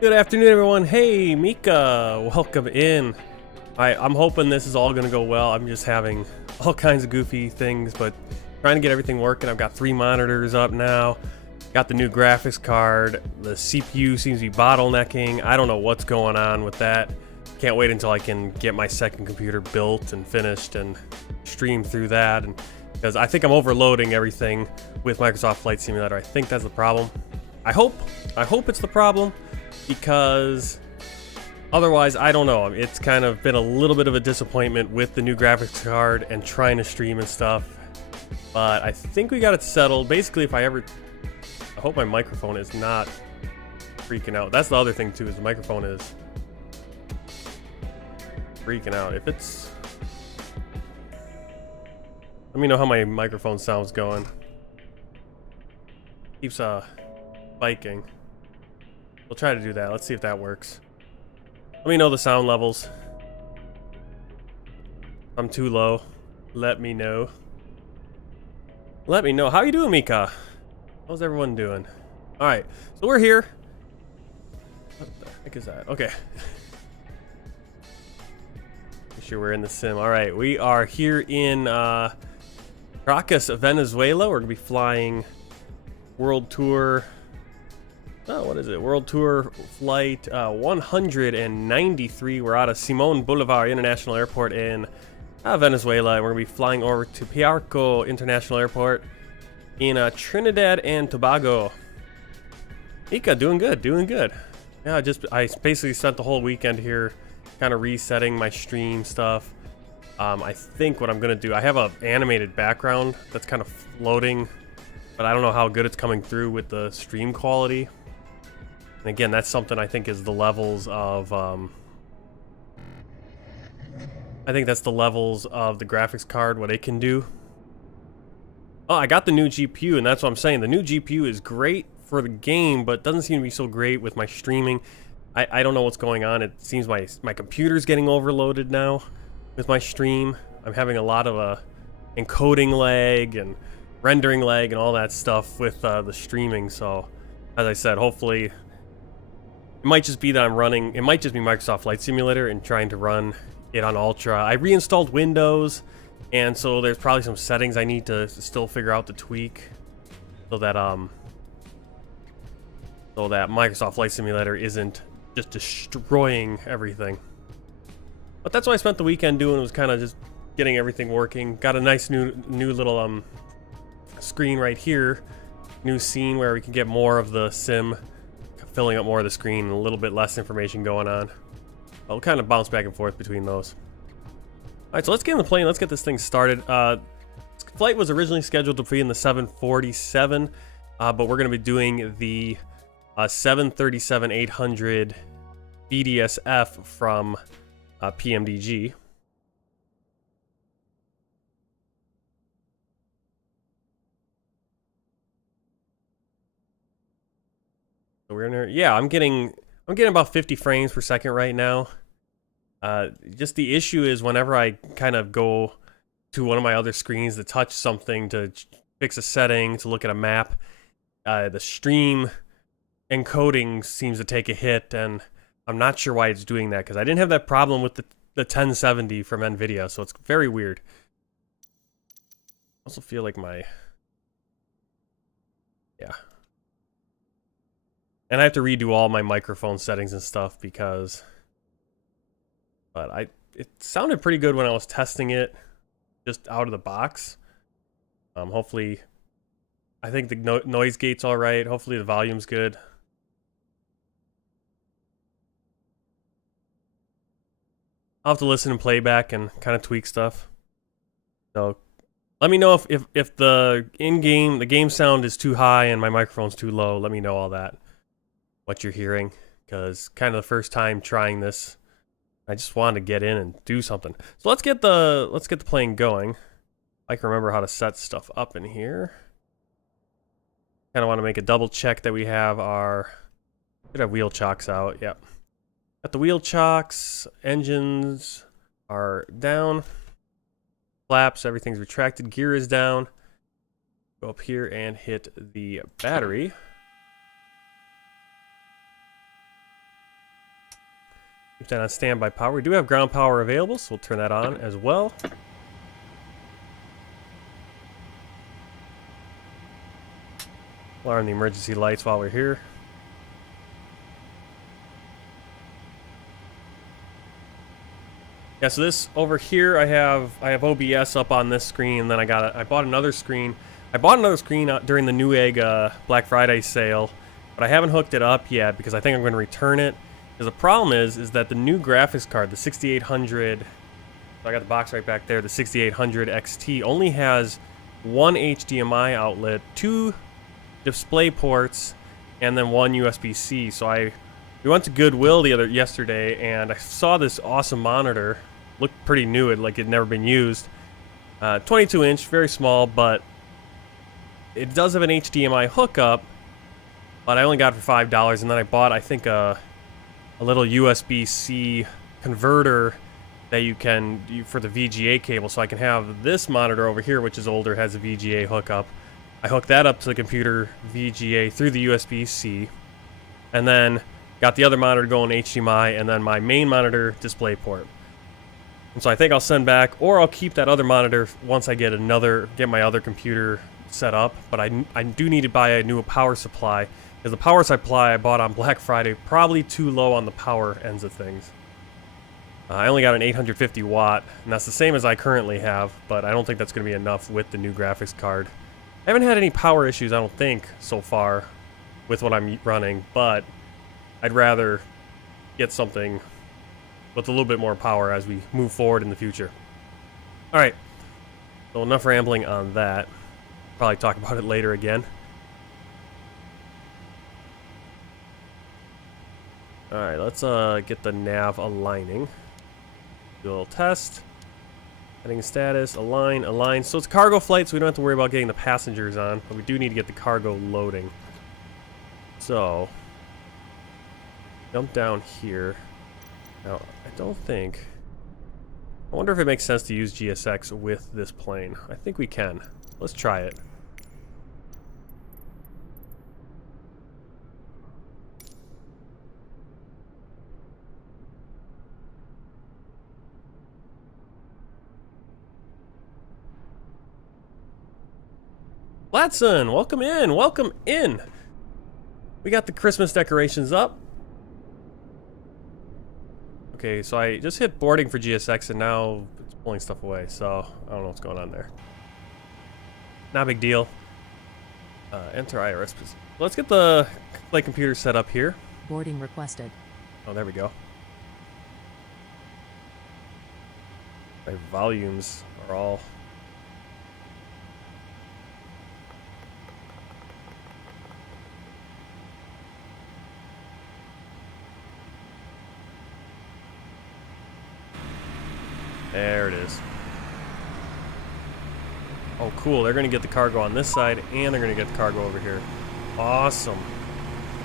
Good afternoon, everyone. Hey, Mika, welcome in. I'm hoping this is all gonna go well. I'm just having all kinds of goofy things, but trying to get everything working. I've got 3 monitors up now. Got the new graphics card. The CPU seems to be bottlenecking. I don't know what's going on with that. Can't wait until I can get my second computer built and finished and stream through that. And because I think I'm overloading everything with Microsoft Flight Simulator. I think that's the problem. I hope it's the problem, because otherwise, I don't know. It's kind of been a little bit of a disappointment with the new graphics card and trying to stream and stuff. But I think we got it settled. Basically, I hope my microphone is not freaking out. That's the other thing too, is the microphone is freaking out. If it's... Let me know how my microphone sound's going. Keeps spiking. We'll try to do that. Let's see if that works. Let me know the sound levels. I'm too low. Let me know. Let me know. How you doing, Mika? How's everyone doing? Alright, so we're here. What the heck is that? Okay. Make sure we're in the sim. Alright, we are here in Caracas, Venezuela. We're going to be flying World Tour... Oh, what is it? World Tour Flight 193. We're out of Simón Bolivar International Airport in Venezuela. And we're going to be flying over to Piarco International Airport in Trinidad and Tobago. Mika, doing good, doing good. Yeah, I basically spent the whole weekend here kind of resetting my stream stuff. I think what I'm going to do, I have an animated background that's kind of floating, but I don't know how good it's coming through with the stream quality. And again, that's something I think is the levels of, I think that's the levels of the graphics card, what it can do. Oh, I got the new GPU, and that's what I'm saying. The new GPU is great for the game, but doesn't seem to be so great with my streaming. I don't know what's going on. It seems my computer's getting overloaded now with my stream. I'm having a lot of encoding lag and rendering lag and all that stuff with the streaming. So, as I said, hopefully... It might just be that I'm running, it might just be Microsoft Flight Simulator and trying to run it on Ultra. I reinstalled Windows, and so there's probably some settings I need to still figure out to tweak so that Microsoft Flight Simulator isn't just destroying everything. But that's what I spent the weekend doing, was kind of just getting everything working. Got a nice new little screen right here. New scene where we can get more of the sim, filling up more of the screen and a little bit less information going on. I'll kind of bounce back and forth between those. Alright, so let's get in the plane. Let's get this thing started. Flight was originally scheduled to be in the 747, but we're going to be doing the 737-800 BDSF from PMDG. So we're in there. Yeah, I'm getting about 50 frames per second right now. Just the issue is whenever I kind of go to one of my other screens to touch something, to fix a setting, to look at a map, the stream encoding seems to take a hit, and I'm not sure why it's doing that, because I didn't have that problem with the 1070 from NVIDIA, so it's very weird. I also feel like yeah. And I have to redo all my microphone settings and stuff because... But it sounded pretty good when I was testing it just out of the box. Hopefully... I think the noise gate's alright. Hopefully the volume's good. I'll have to listen and play back and kind of tweak stuff. So... Let me know if the game sound is too high and my microphone's too low. Let me know all that. What you're hearing, because kind of the first time trying this, I just wanted to get in and do something. So let's get the plane going. I can remember how to set stuff up in here. Kind of want to make a double check that we have should have wheel chocks out. Yep. Got the wheel chocks. Engines are down. Flaps, everything's retracted. Gear is down. Go up here and hit the battery. Keep that on standby power. We do have ground power available, so we'll turn that on as well. Alarm the emergency lights while we're here. Yeah, so this over here, I have OBS up on this screen. Then I bought another screen. I bought another screen during the Newegg Black Friday sale, but I haven't hooked it up yet because I think I'm going to return it. Because the problem is that the new graphics card, the 6800, so I got the box right back there, the 6800 XT only has one HDMI outlet, 2 display ports, and then 1 USB-C. So we went to Goodwill yesterday, and I saw this awesome monitor. Looked pretty new, like it'd never been used. 22-inch, very small, but it does have an HDMI hookup. But I only got it for $5, and then I bought, I think, a little USB-C converter that you can for the VGA cable, so I can have this monitor over here, which is older, has a VGA hookup. I hooked that up to the computer VGA through the USB-C, and then got the other monitor going HDMI, and then my main monitor display port. And so I think I'll send back, or I'll keep that other monitor once I get my other computer set up. But I do need to buy a new power supply, because the power supply I bought on Black Friday probably too low on the power ends of things. I only got an 850 watt, and that's the same as I currently have, but I don't think that's going to be enough with the new graphics card. I haven't had any power issues, I don't think, so far with what I'm running, but I'd rather get something with a little bit more power as we move forward in the future. Alright, so enough rambling on that. Probably talk about it later again. Alright, let's get the nav aligning. Do a little test. Heading status, align. So it's a cargo flight, so we don't have to worry about getting the passengers on, but we do need to get the cargo loading. So, jump down here. Now, I wonder if it makes sense to use GSX with this plane. I think we can. Let's try it. Latson, welcome in, welcome in. We got the Christmas decorations up. Okay, so I just hit boarding for GSX and now it's pulling stuff away, so I don't know what's going on there. Not a big deal. Enter IRS. Let's get the flight computer set up here. Boarding requested. Oh, there we go. My volumes are all... There it is. Oh, cool. They're going to get the cargo on this side, and they're going to get the cargo over here. Awesome.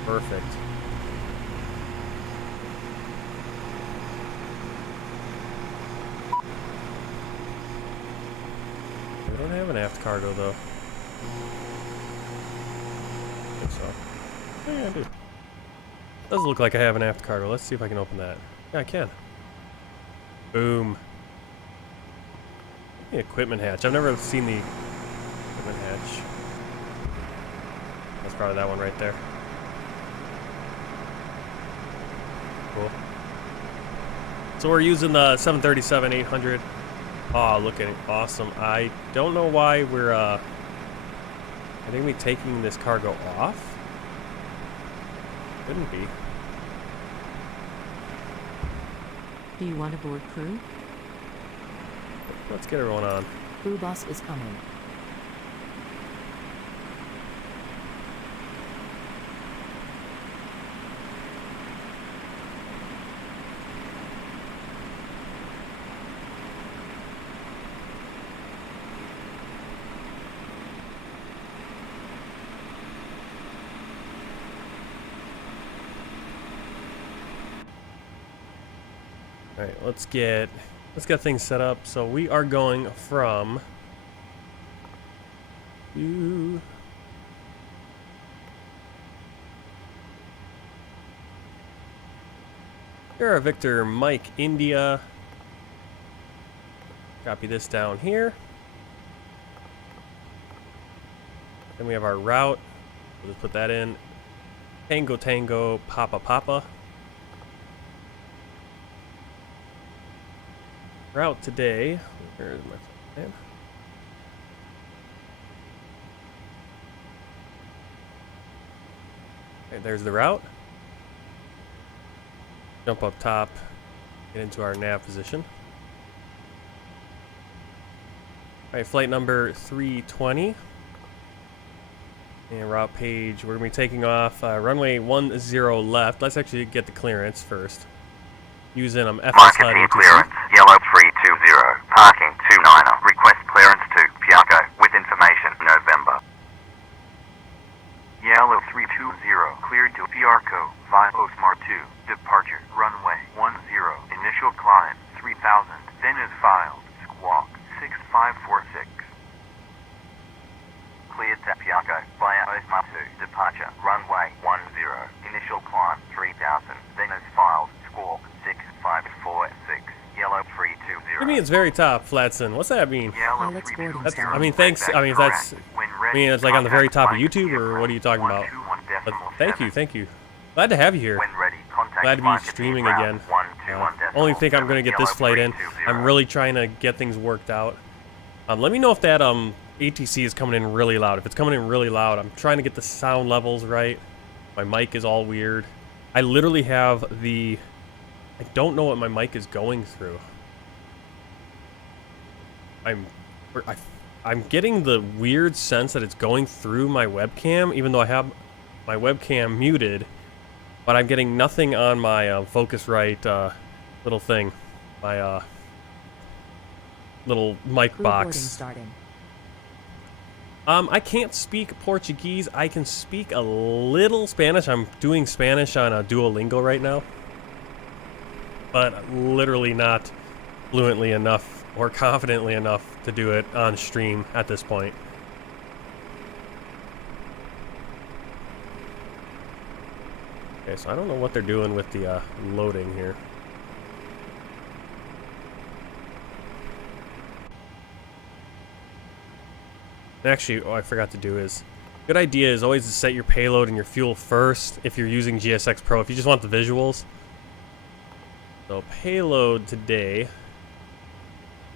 Perfect. We don't have an aft cargo, though. I think so. Yeah, I do. Does look like I have an aft cargo. Let's see if I can open that. Yeah, I can. Boom. The equipment hatch. I've never seen the equipment hatch. That's probably that one right there. Cool. So we're using the 737-800. Oh, looking awesome. I don't know why we're I think we're taking this cargo off. Couldn't be. Do you want to board crew? Let's get everyone on. Crew boss is coming. All right, let's get things set up. So we are going from to Sierra Victor Mike India. Copy this down here. Then we have our route. We'll just put that in. Tango Tango Papa Papa. Route today. Where is my plan? Okay, there's the route. Jump up top, get into our nav position. Alright, flight number 320. And route page, we're going to be taking off runway 10 left. Let's actually get the clearance first. Using FS Maiquetía clearance, yellow 320, parking 29er. Request clearance to Piarco with information, November. Yellow 320, cleared to Piarco via Osmar 2, departure, runway 10, initial climb 3000, then is filed, squawk 6546. Cleared to Piarco via Osmar 2, departure, runway 10, initial climb 3000, then is filed, squawk 6546, yellow 320. What do you mean it's very top, Flatson? What's that mean? Yellow Pilot's 320. boarding That's, style. I mean, thanks. I mean, if that's. I mean, it's like on the very top of YouTube, or what are you talking about? But thank you. Glad to have you here. Glad to be streaming again. Only think I'm going to get this flight in. I'm really trying to get things worked out. Let me know if that ATC is coming in really loud. If it's coming in really loud, I'm trying to get the sound levels right. My mic is all weird. I literally have the... I don't know what my mic is going through. I'm getting the weird sense that it's going through my webcam, even though I have my webcam muted, but I'm getting nothing on my Focusrite little thing, my little mic Crew box. boarding starting. I can't speak Portuguese. I can speak a little Spanish. I'm doing Spanish on Duolingo right now, but literally not fluently enough or confidently enough to do it on stream at this point. Okay, so I don't know what they're doing with the loading here. Actually, what I forgot to do is, good idea is always to set your payload and your fuel first if you're using GSX Pro, if you just want the visuals. So payload today,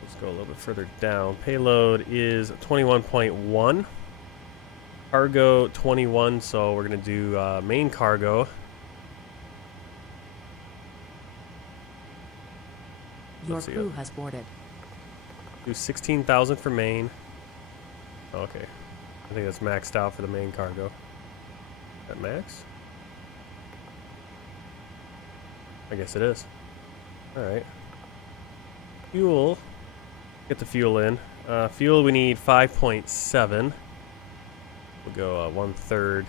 let's go a little bit further down. Payload is 21.1, cargo 21, so we're going to do main cargo. Your crew has boarded. Do 16,000 for main. Okay, I think that's maxed out for the main cargo. Is that max? I guess it is. Alright. Fuel. Get the fuel in. Fuel, we need 5.7. We'll go 1/3.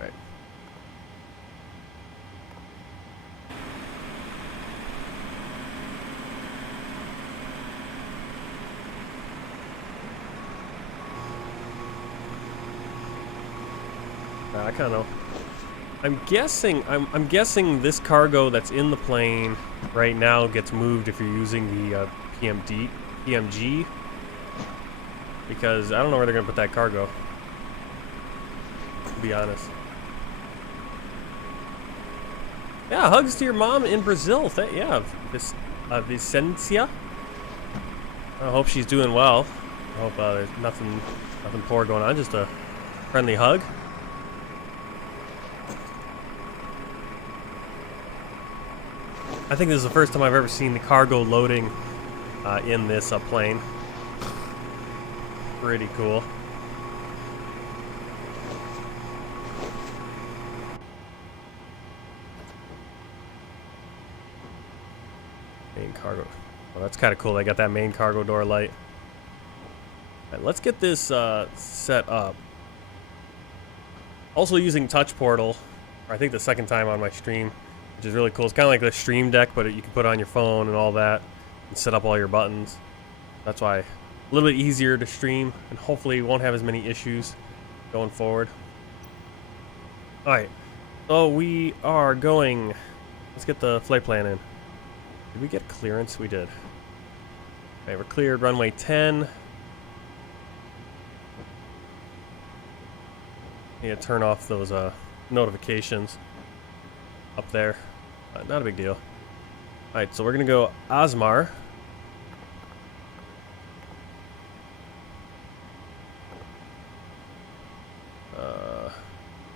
Alright. I kind of know. I'm guessing this cargo that's in the plane right now gets moved if you're using the PMG, because I don't know where they're gonna put that cargo, to be honest. Yeah, hugs to your mom in Brazil. Yeah, Vicencia. I hope she's doing well. I hope there's nothing poor going on. Just a friendly hug. I think this is the first time I've ever seen the cargo loading in this plane. Pretty cool. Main cargo. Well, that's kind of cool. They got that main cargo door light. All right, let's get this set up. Also using Touch Portal, I think the second time on my stream, which is really cool. It's kind of like the Stream Deck, but you can put on your phone and all that and set up all your buttons. That's why a little bit easier to stream, and hopefully won't have as many issues going forward. Alright, so we are going. Let's get the flight plan in. Did we get clearance? We did. Okay, we're cleared runway 10. Need to turn off those notifications up there. Not a big deal. Alright, so we're gonna go Osmar.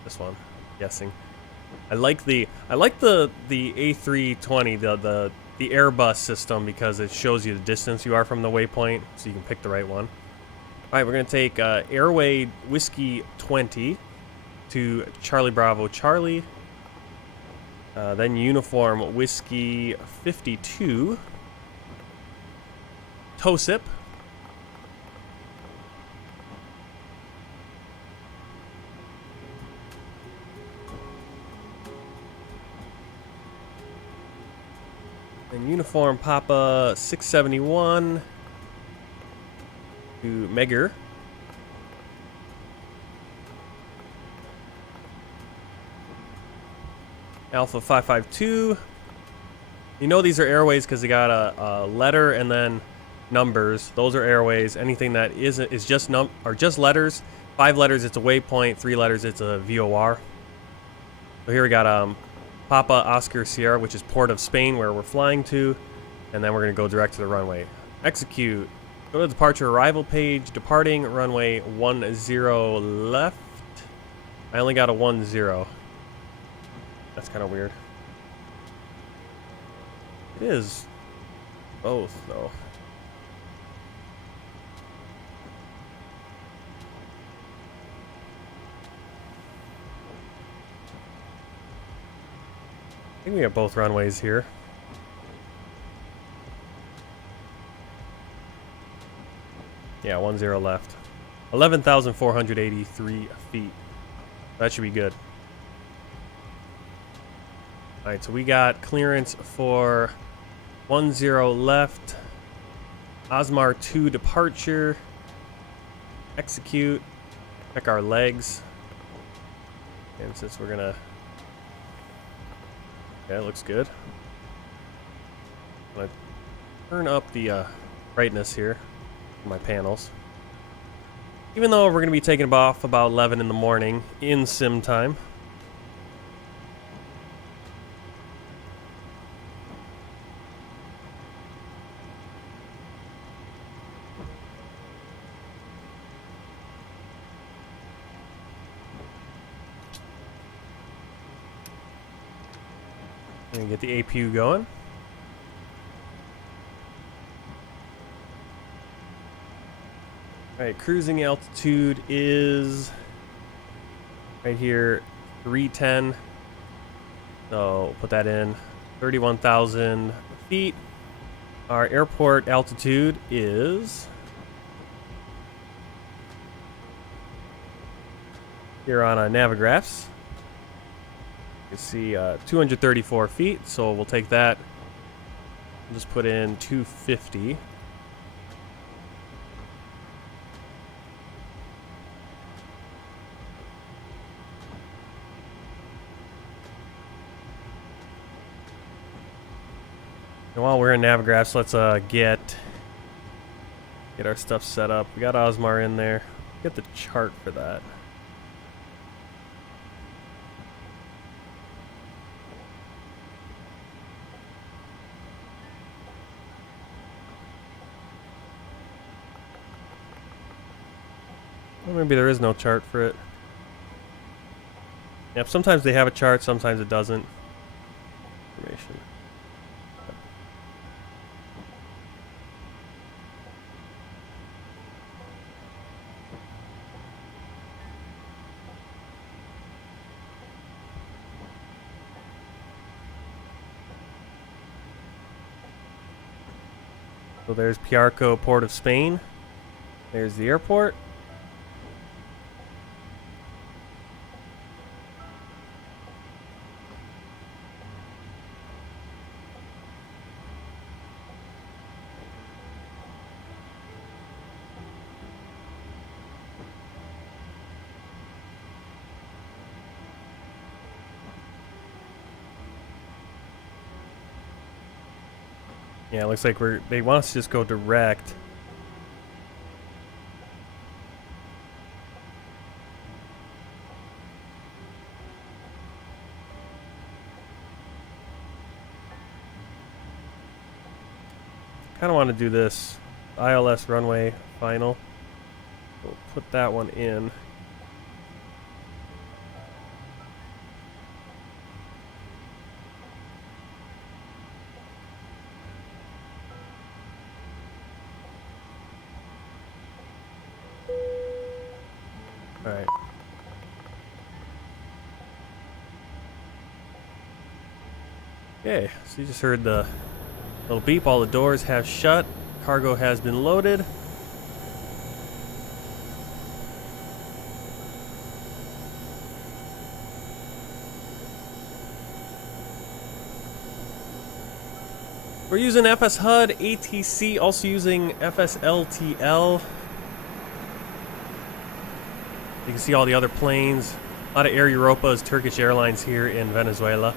This one, guessing. I like the A320, the Airbus system, because it shows you the distance you are from the waypoint, so you can pick the right one. All right, we're gonna take Airway Whiskey 20 to Charlie Bravo Charlie, then Uniform Whiskey 52, TOSIP. And Uniform Papa 671 to Megger. Alpha 552. You know these are airways because they got a letter and then numbers. Those are airways. Anything that is just just letters. 5 letters, it's a waypoint. 3 letters, it's a VOR. So here we got Papa Oscar Sierra, which is Port of Spain, where we're flying to, and then we're going to go direct to the runway. Execute. Go to the departure arrival page. Departing runway 10 left. I only got a 10. That's kind of weird. It is both, though. I think we have both runways here. Yeah, 10 left. 11,483 feet. That should be good. Alright, so we got clearance for 10 left. Osmar 2 departure. Execute. Check our legs. And since we're gonna... Yeah, it looks good. I'm gonna turn up the brightness here for my panels. Even though we're gonna be taking off about 11 in the morning in sim time. And get the APU going. Alright, cruising altitude is right here, 310. So put that in, 31,000 feet. Our airport altitude is here on Navigraphs. You can see 234 feet, so we'll take that. We'll just put in 250. And while we're in Navigraphs, let's get our stuff set up. We got Osmar in there. Get the chart for that. Or maybe there is no chart for it. Yep, sometimes they have a chart, sometimes it doesn't. Information. So there's Piarco, Port of Spain. There's the airport. Yeah, it looks like they want us to just go direct. Kind of want to do this ILS runway final. We'll put that one in. All right. Okay, so you just heard the little beep. All the doors have shut. Cargo has been loaded. We're using FS HUD, ATC, also using FSLTL. You can see all the other planes. A lot of Air Europa's Turkish Airlines here in Venezuela.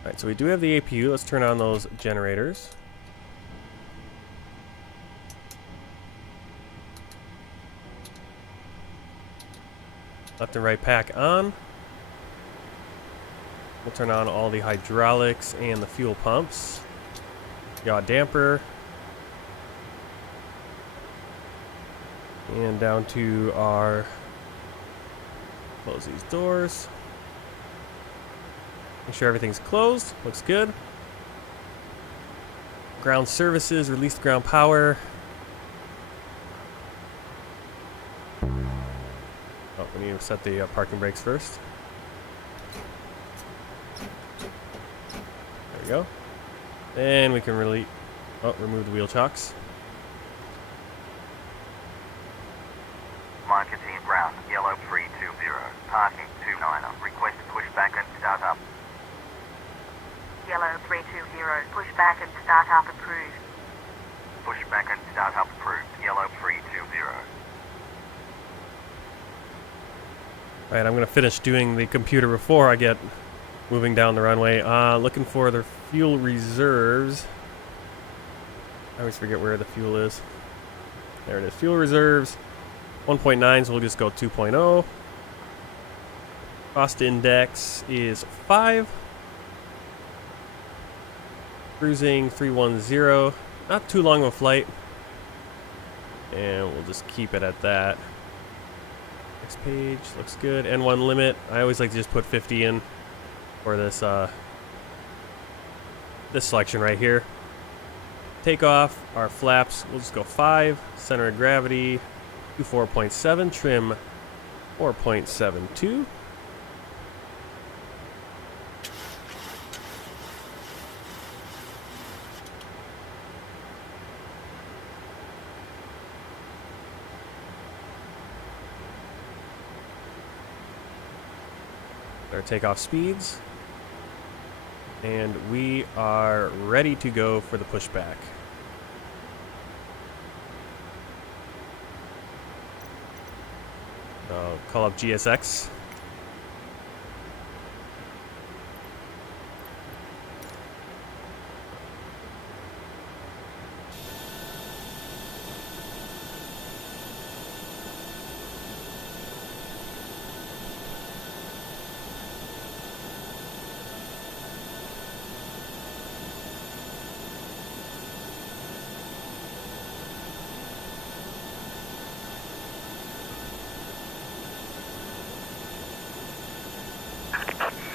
Alright, so we do have the APU. Let's turn on those generators. Left and right pack on. We'll turn on all the hydraulics and the fuel pumps. Yaw damper. And down to our... Close these doors. Make sure everything's closed. Looks good. Ground services, release the ground power. Oh, we need to set the parking brakes first. There we go. Then we can remove the wheel chocks. Maiquetía ground, yellow 320, parking 29er, request pushback and start up. Yellow 320, pushback and start up approved. Pushback and start up approved, yellow 320. Alright, I'm going to finish doing the computer before I get moving down the runway. Looking for the fuel reserves. I always forget where the fuel is. There it is. Fuel reserves. 1.9, so we'll just go 2.0. Cost index is 5. Cruising 310. Not too long of a flight. And we'll just keep it at that. Next page looks good. N1 limit. I always like to just put 50 in for this this selection right here. Takeoff, our flaps, we'll just go 5. Center of gravity, 24.7. Trim, 4.72. Our takeoff speeds, and we are ready to go for the pushback. I'll call up GSX.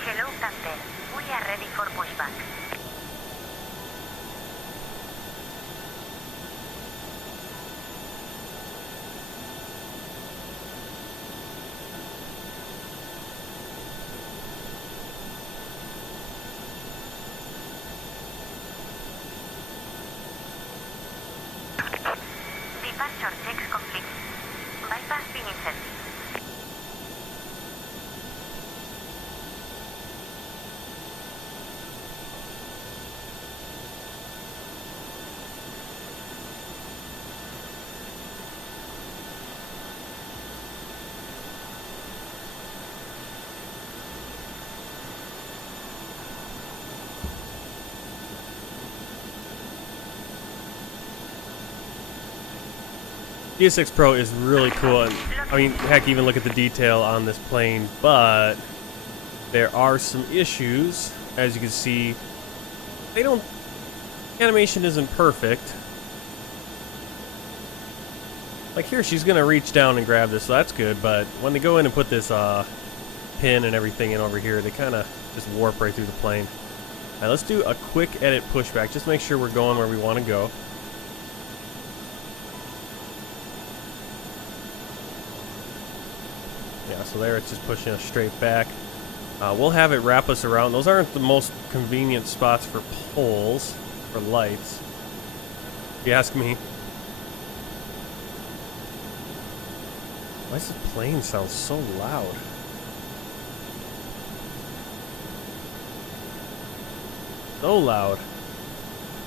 Hello, Captain. We are ready for pushback. Departure checks complete. Bypass being inserted. DS6 Pro is really cool. And, I mean, heck, even look at the detail on this plane, but there are some issues. As you can see, animation isn't perfect. Like here, she's gonna reach down and grab this, so that's good, but when they go in and put this pin and everything in over here, they kind of just warp right through the plane. Alright, let's do a quick edit pushback, just make sure we're going where we want to go. Yeah, so there it's just pushing us straight back. We'll have it wrap us around. Those aren't the most convenient spots for poles, for lights, if you ask me. Why does this plane sound so loud? So loud.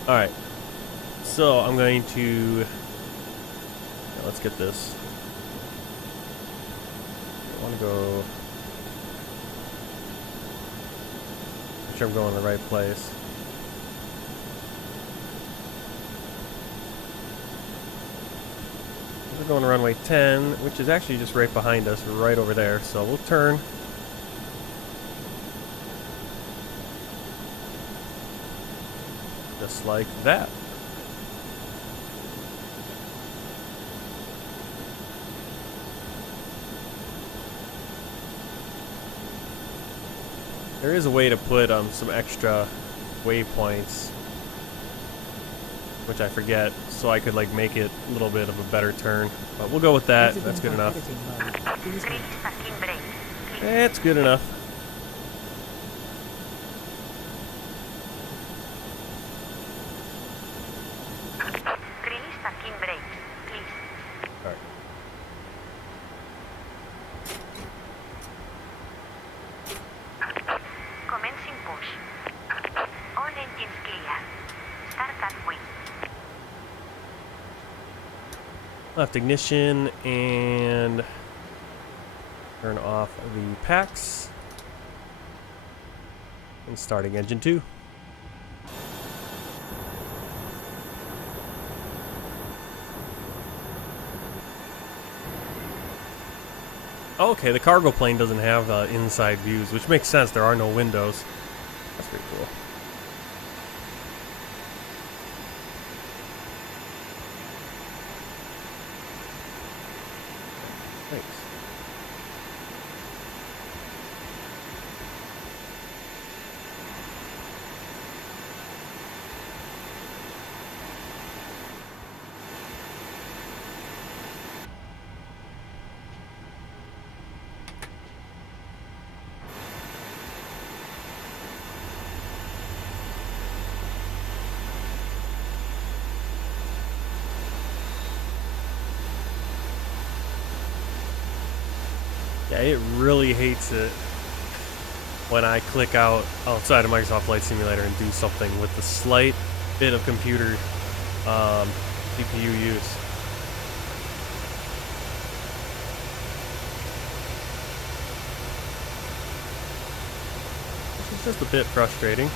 Alright. So I'm going to... let's get this. I want to go... make sure I'm going in the right place. We're going to runway 10, which is actually just right behind us, right over there. So we'll turn. Just like that. There is a way to put some extra waypoints, which I forget, so I could like make it a little bit of a better turn. But we'll go with that. That's good enough. That's good enough. Alright. Commencing push. All engines clear. Start at wing. Left ignition and turn off the packs. And starting engine 2. Okay, the cargo plane doesn't have inside views, which makes sense. There are no windows. That's pretty cool. Thanks. Yeah, it really hates it when I click out outside of Microsoft Flight Simulator and do something with the slight bit of computer CPU use. It's just a bit frustrating.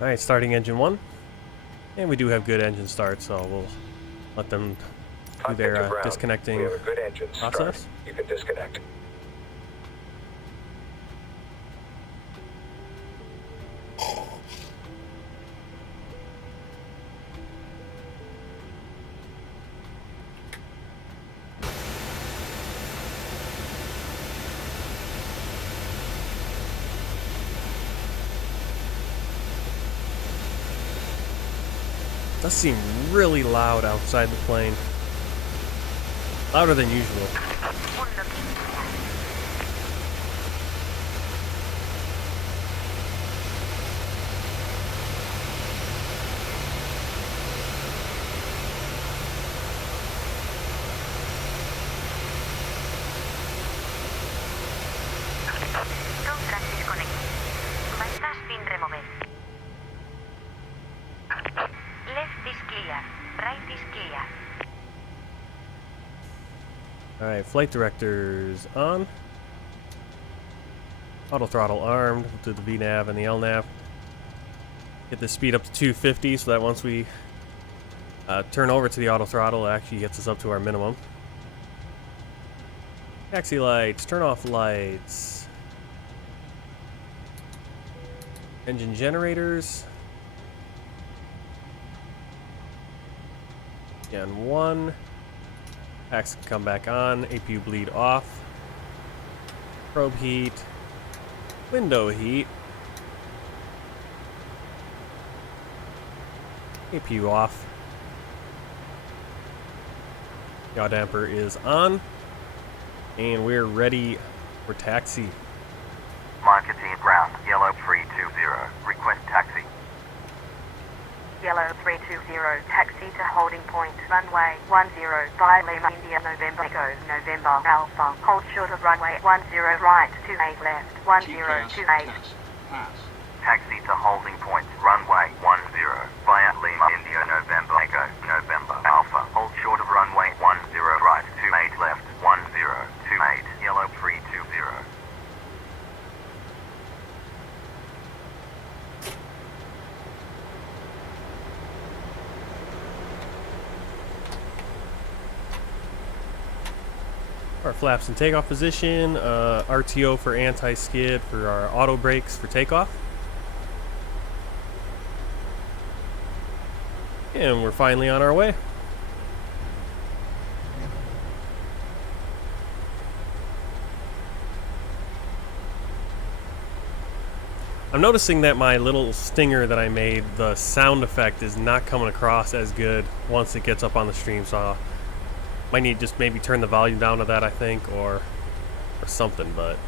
Alright, starting engine 1. And we do have good engine start, so we'll let them do their disconnecting process. You can disconnect. does seem really loud outside the plane. Louder than usual. Alright, flight directors on. Auto throttle armed. We'll do the VNAV and the LNAV. Get the speed up to 250 so that once we turn over to the auto throttle, it actually gets us up to our minimum. Taxi lights, turn off lights. Engine generators. Again, 1. Packs can come back on. APU bleed off. Probe heat. Window heat. APU off. Yaw damper is on. And we're ready for taxi. Maiquetía ground, yellow 320. Request taxi. Yellow 320, taxi to holding point, runway 10, via Lima, India, November, Echo, November, Alpha, hold short of runway 10 right, 28 left, 1028. Taxi to holding point, runway 10, via Lima, India, November, Echo, November, Alpha, hold short of runway 10 right, 28 left, 1028, yellow 320. Our flaps in takeoff position, RTO for anti-skid for our auto brakes for takeoff. And we're finally on our way. I'm noticing that my little stinger that I made, the sound effect is not coming across as good once it gets up on the stream, so might need to just maybe turn the volume down to that, I think, or something. But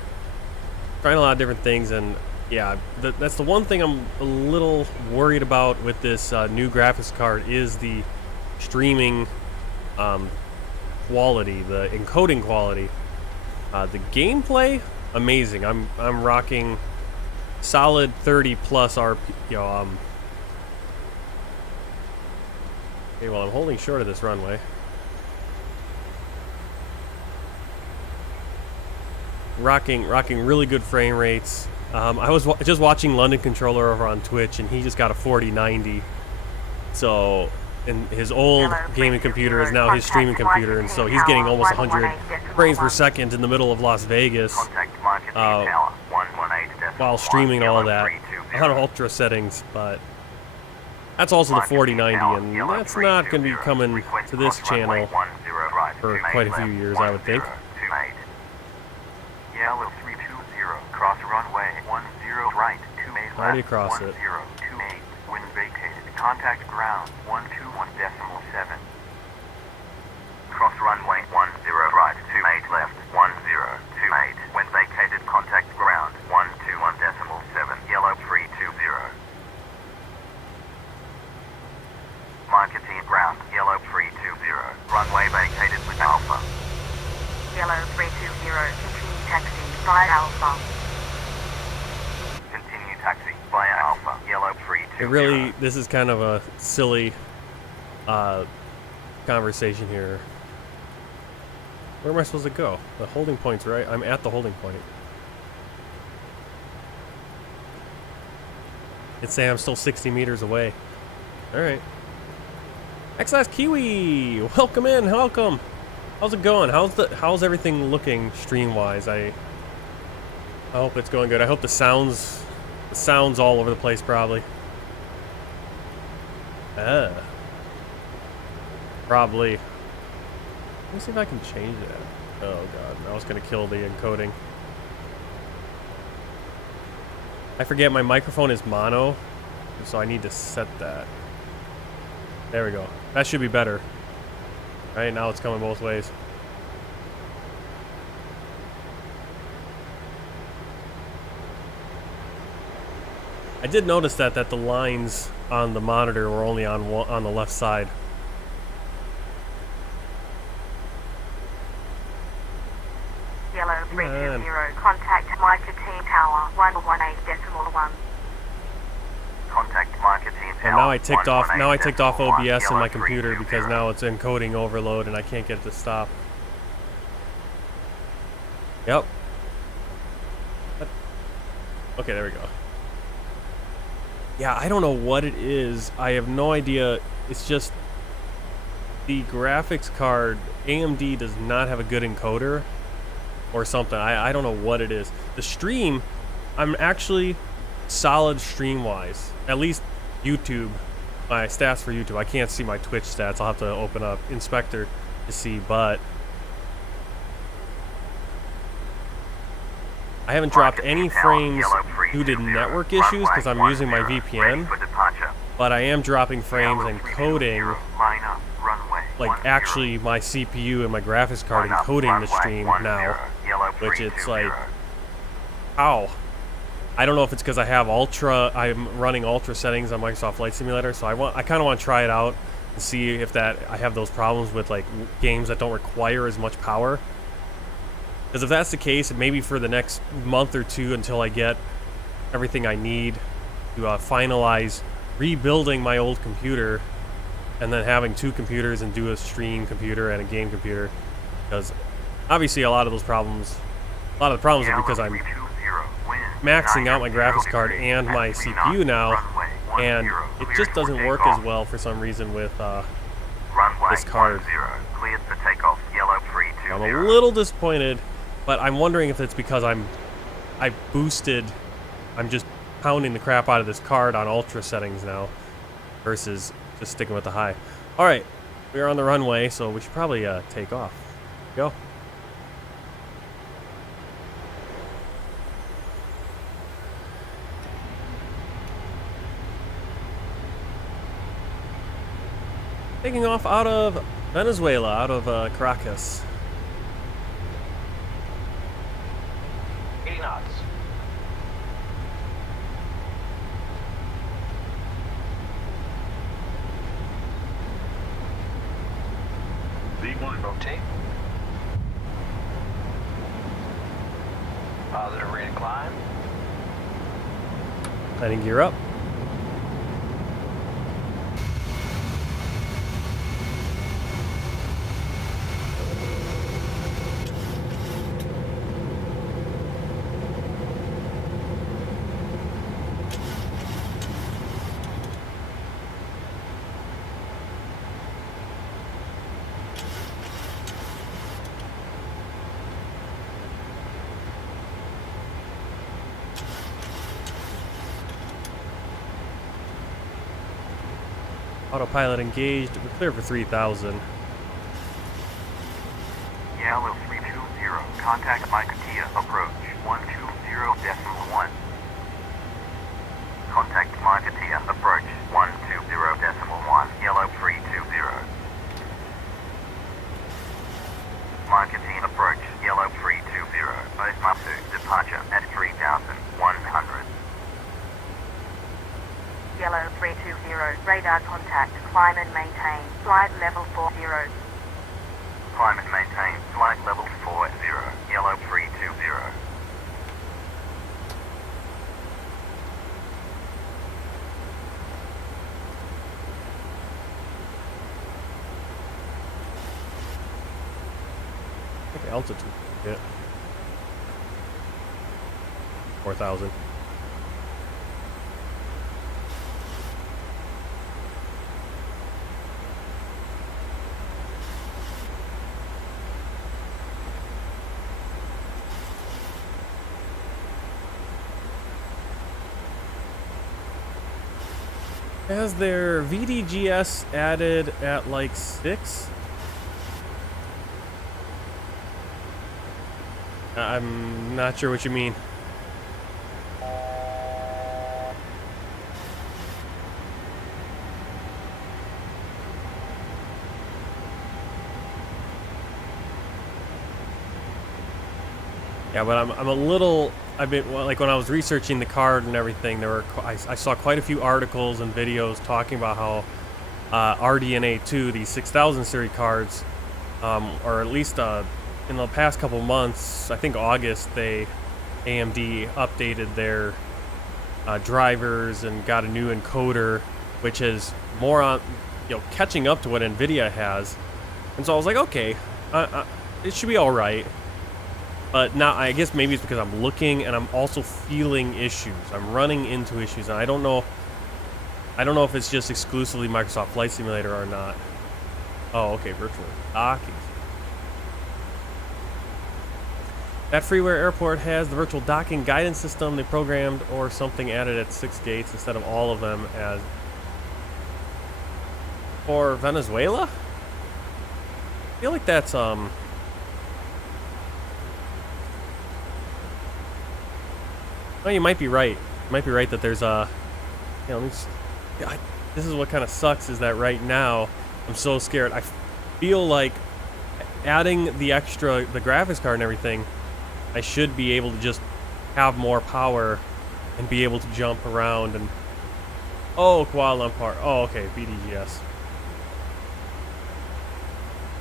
trying a lot of different things, and yeah, that's the one thing I'm a little worried about with this new graphics card is the streaming quality, the encoding quality. The gameplay, amazing. I'm rocking solid 30 plus RP. Okay, well, I'm holding short of this runway. Rocking really good frame rates. I was just watching London Controller over on Twitch, and he just got a 4090. So, and his old gaming computer is now his streaming computer, and so he's getting almost 100 frames per second in the middle of Las Vegas while streaming all that on ultra settings. But that's also the 4090, and that's not going to be coming to this channel for quite a few years, I would think. Yellow 320, cross runway 10 right, 28 Already left, across it. 1028, wind vacated, contact ground 121.7. Cross runway 10 right, 28 left, 1028, wind vacated, contact ground 121.7, yellow 320. Maiquetía ground, yellow 320, runway vacated with Alpha. Yellow 320, continue taxi via Alpha. Continue taxi via Alpha, yellow 320. It really, this is kind of a silly conversation here. Where am I supposed to go? The holding point's right. I'm at the holding point. It's saying I'm still 60 meters away. Alright. XS Kiwi! Welcome in, welcome! How's it going? How's everything looking stream-wise? I hope it's going good. I hope the sound's all over the place, probably. Probably. Let me see if I can change that. Oh god, I was gonna kill the encoding. I forget my microphone is mono, so I need to set that. There we go. That should be better. Right now it's coming both ways. I did notice that the lines on the monitor were only on the left side. Yellow 320, contact Maiquetía Tower 118.1. Contact Maiquetía And Tower. now I ticked off. Now I ticked off 118.1, OBS in my yellow computer because 320. now it's encoding overload and I can't get it to stop. Yep. Okay, there we go. Yeah, I don't know what it is. I have no idea. It's just the graphics card. AMD does not have a good encoder or something. I don't know what it is. The stream, I'm actually solid stream-wise. At least YouTube, my stats for YouTube. I can't see my Twitch stats. I'll have to open up Inspector to see, but I haven't dropped any frames due to network issues because I'm using my VPN, but I am dropping frames and coding, like actually my CPU and my graphics card encoding the stream now, which it's like, how? I don't know if it's because I'm running ultra settings on Microsoft Flight Simulator, so I kind of want to try it out and see if I have those problems with like games that don't require as much power. Because if that's the case, maybe for the next month or two until I get everything I need to finalize rebuilding my old computer and then having two computers and do a stream computer and a game computer. Because obviously a lot of the problems are because I'm maxing out my graphics card and my CPU now, and it just doesn't work as well for some reason with this card. I'm a little disappointed. But I'm wondering if it's because I'm just pounding the crap out of this card on ultra settings now versus just sticking with the high. All right, we're on the runway, so we should probably take off. Go. Taking off out of Venezuela, out of Caracas. 80 knots. V1. Rotate. Positive rate of climb. Landing gear up. Autopilot engaged. We're clear for 3,000. Yellow 320, contact Maiquetía, approach 120.1. Contact Maiquetía, approach 120.1, yellow 320. Maiquetía, approach, yellow 320, Thrustmaster, departure at 3,100. Yellow 320, radar contact, climb and maintain, flight level 40. Climb and maintain, flight level 40, yellow 320. Okay, altitude. Yeah. 4,000. Has their VDGS added at like 6? I'm not sure what you mean. Yeah, but I'm a little. I've been like when I was researching the card and everything. I saw quite a few articles and videos talking about how RDNA 2, these 6000 series cards, or at least in the past couple months, I think August, AMD updated their drivers and got a new encoder, which is more on, catching up to what NVIDIA has. And so I was like, okay, it should be all right. But now I guess maybe it's because I'm looking and I'm also feeling issues. I'm running into issues, and I don't know if it's just exclusively Microsoft Flight Simulator or not. Oh, okay, virtual docking. That freeware airport has the virtual docking guidance system they programmed, or something added at 6 gates instead of all of them as for Venezuela? I feel like that's Oh, you might be right. You might be right that there's let me just, God, this is what kind of sucks, is that right now I'm so scared. I feel like adding the graphics card and everything, I should be able to just have more power and be able to jump around and... Oh, Kuala Lumpur. Oh, okay, BDGS.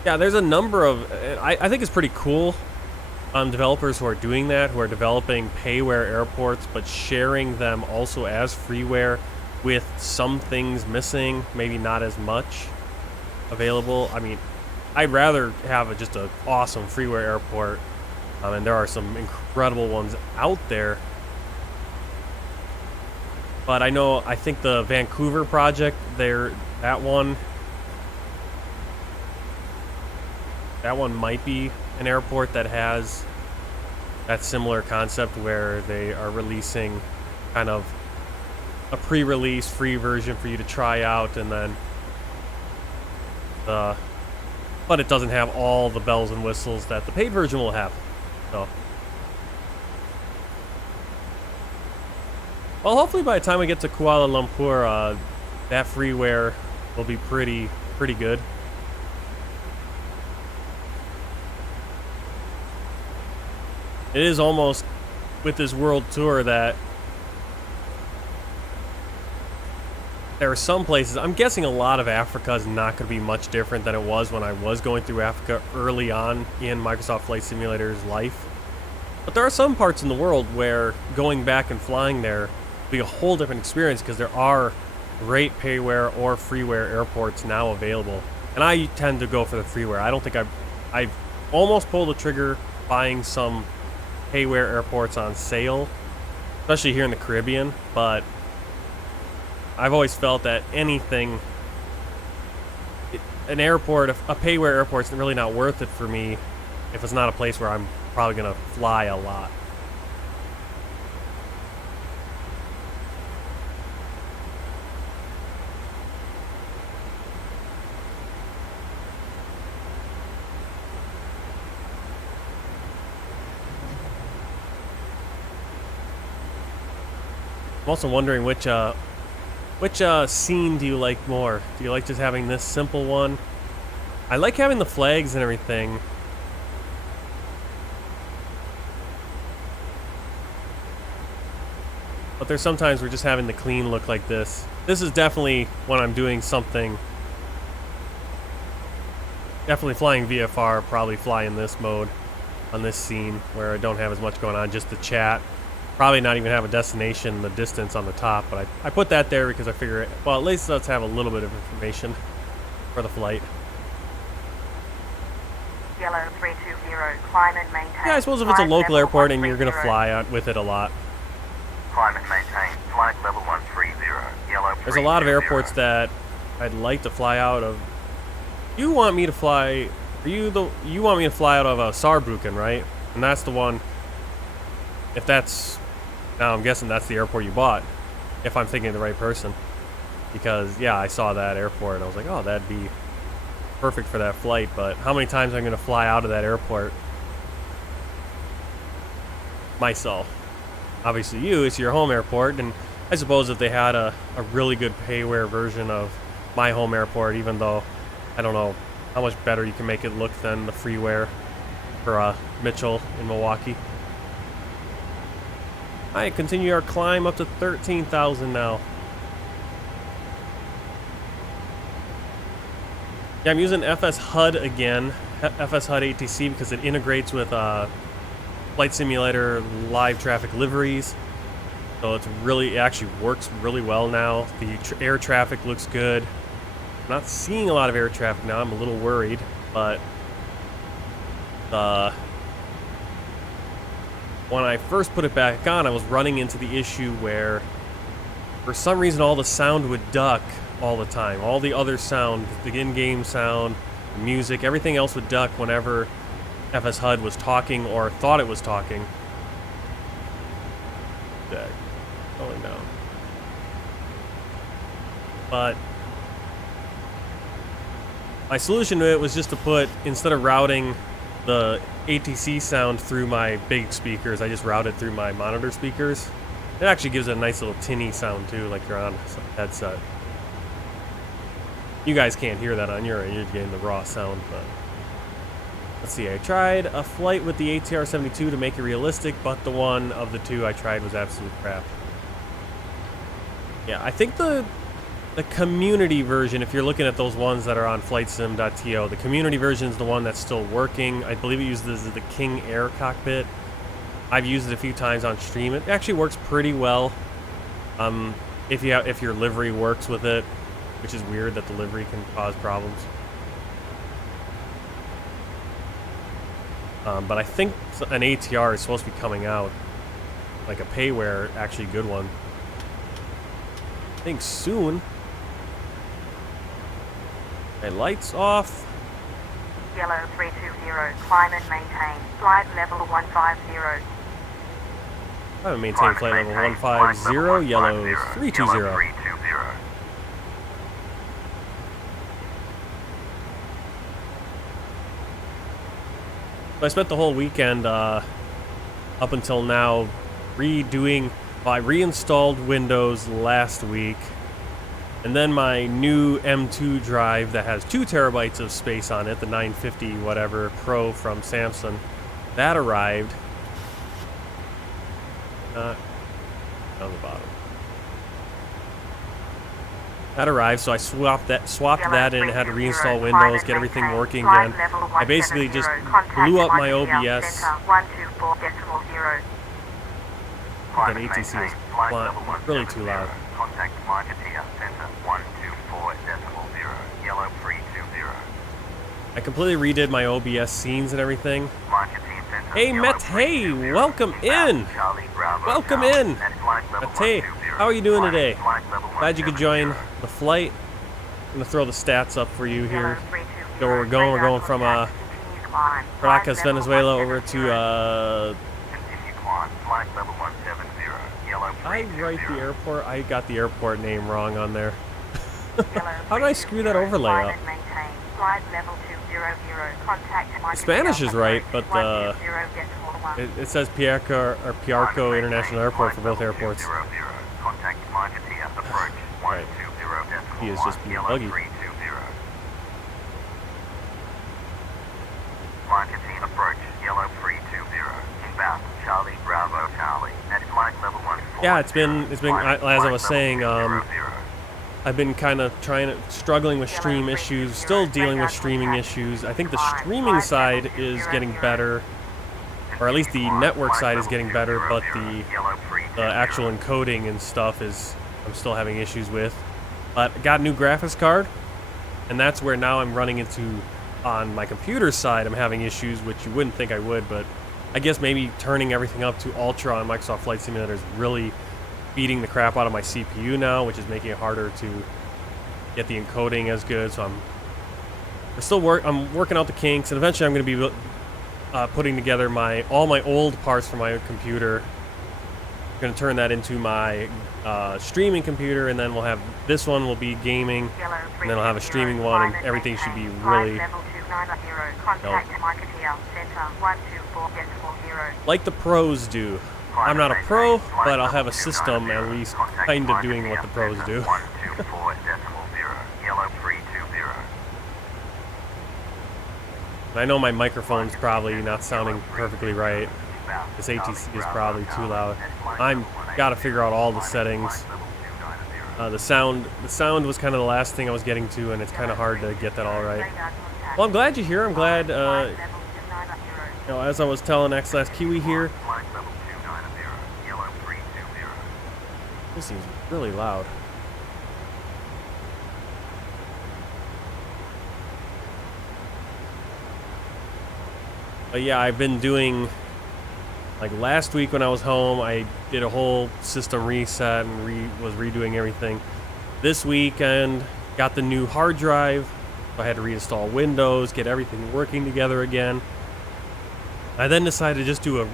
Yeah, there's a number of... I think it's pretty cool. Developers who are doing that, who are developing payware airports, but sharing them also as freeware with some things missing, maybe not as much available. I mean, I'd rather have just an awesome freeware airport, and there are some incredible ones out there. But I think the Vancouver project, that one might be an airport that has that similar concept where they are releasing kind of a pre-release free version for you to try out, and then but it doesn't have all the bells and whistles that the paid version will have. So, well, hopefully by the time we get to Kuala Lumpur, that freeware will be pretty good. It is almost with this world tour that there are some places, I'm guessing a lot of Africa is not going to be much different than it was when I was going through Africa early on in Microsoft Flight Simulator's life. But there are some parts in the world where going back and flying there will be a whole different experience, because there are great payware or freeware airports now available. And I tend to go for the freeware. I don't think I've almost pulled the trigger buying some payware airports on sale, especially here in the Caribbean, but I've always felt that an airport, a payware airport's really not worth it for me if it's not a place where I'm probably going to fly a lot. I'm also wondering which scene do you like more? Do you like just having this simple one? I like having the flags and everything. But there's sometimes we're just having the clean look like this. This is definitely when I'm doing something. Definitely flying VFR, probably fly in this mode on this scene where I don't have as much going on, just the chat. Probably not even have a destination, the distance on the top, but I put that there because I figure, well, at least let's have a little bit of information for the flight. Yellow 320, climb and maintain. Yeah, I suppose if it's a local airport and you're going to fly out with it a lot. Climb and maintain. Flight level 130. Yellow. There's a lot of airports that I'd like to fly out of. You want me to fly? You want me to fly out of Saarbrücken, right? And that's the one. If that's, now I'm guessing that's the airport you bought, if I'm thinking of the right person. Because, yeah, I saw that airport and I was like, oh, that'd be perfect for that flight. But how many times am I going to fly out of that airport myself? Obviously you, it's your home airport. And I suppose if they had a really good payware version of my home airport, even though I don't know how much better you can make it look than the freeware for Mitchell in Milwaukee. Alright, continue our climb up to 13,000 now. Yeah, I'm using FS HUD again, FS HUD ATC, because it integrates with Flight Simulator live traffic liveries. So it actually works really well now. The air traffic looks good. I'm not seeing a lot of air traffic now. I'm a little worried, but when I first put it back on, I was running into the issue where for some reason all the sound would duck all the time. All the other sound, the in-game sound, music, everything else would duck whenever FS HUD was talking or thought it was talking. Going down. But my solution to it was just to put, instead of routing the ATC sound through my big speakers, I just route it through my monitor speakers. It actually gives it a nice little tinny sound too, like you're on a headset. You guys can't hear that on your end, you're getting the raw sound, but let's see, I tried a flight with the ATR 72 to make it realistic, but the one of the two I tried was absolute crap. Yeah, I think the community version, if you're looking at those ones that are on flightsim.to, the community version is the one that's still working. I believe it uses the King Air cockpit. I've used it a few times on stream. It actually works pretty well. If your livery works with it, which is weird that the livery can cause problems. But I think an ATR is supposed to be coming out, like a payware, actually good one. I think soon. Okay, lights off. Yellow 320, climb and maintain. Flight level 150. I haven't maintained flight level 150, yellow 320. So I spent the whole weekend up until now redoing. Well, I reinstalled Windows last week, and then my new M2 drive that has 2 terabytes of space on it, the 950 whatever Pro from Samsung, that arrived. Down the bottom. That arrived, so I swapped that in, had to reinstall Windows, get everything working again. I basically just blew up my OBS. That ATC is really too loud. Contact Maiquetía Center 124.0, yellow 320. I completely redid my OBS scenes and everything. Maiquetía Center. Hey, Mate, welcome in. Welcome in. Mate, how are you doing today? Glad you could join the flight. I'm gonna throw the stats up for you here. Go where we're going. We're going from Caracas, Venezuela, over to I write the airport. I got the airport name wrong on there. How did I screw that overlay up? The Spanish is right, but it says Piarco International Airport for both airports. Right. He is just being buggy. Yeah, it's been as I was saying, I've been kind of struggling with stream issues, still dealing with streaming issues. I think the streaming side is getting better, or at least the network side is getting better, but the actual encoding and stuff I'm still having issues with. But I got a new graphics card, and that's where now I'm running into, on my computer side, I'm having issues, which you wouldn't think I would, but I guess maybe turning everything up to Ultra on Microsoft Flight Simulator is really beating the crap out of my CPU now, which is making it harder to get the encoding as good. So I'm working out the kinks, and eventually I'm going to be putting together all my old parts for my computer. I'm going to turn that into my streaming computer, and then this one will be gaming, and then I'll have a streaming one, and everything should be really like the pros do. I'm not a pro, but I'll have a system at least kind of doing what the pros do. I know my microphone's probably not sounding perfectly right. This ATC is probably too loud. I'm gotta figure out all the settings. The sound was kind of the last thing I was getting to, and it's kind of hard to get that all right. Well, I'm glad you're here. I'm glad, you know, as I was telling X-Last Kiwi here, this seems really loud. But yeah, I've been doing, like last week when I was home, I did a whole system reset and was redoing everything. This weekend, got the new hard drive. So I had to reinstall Windows, get everything working together again. I then decided to just do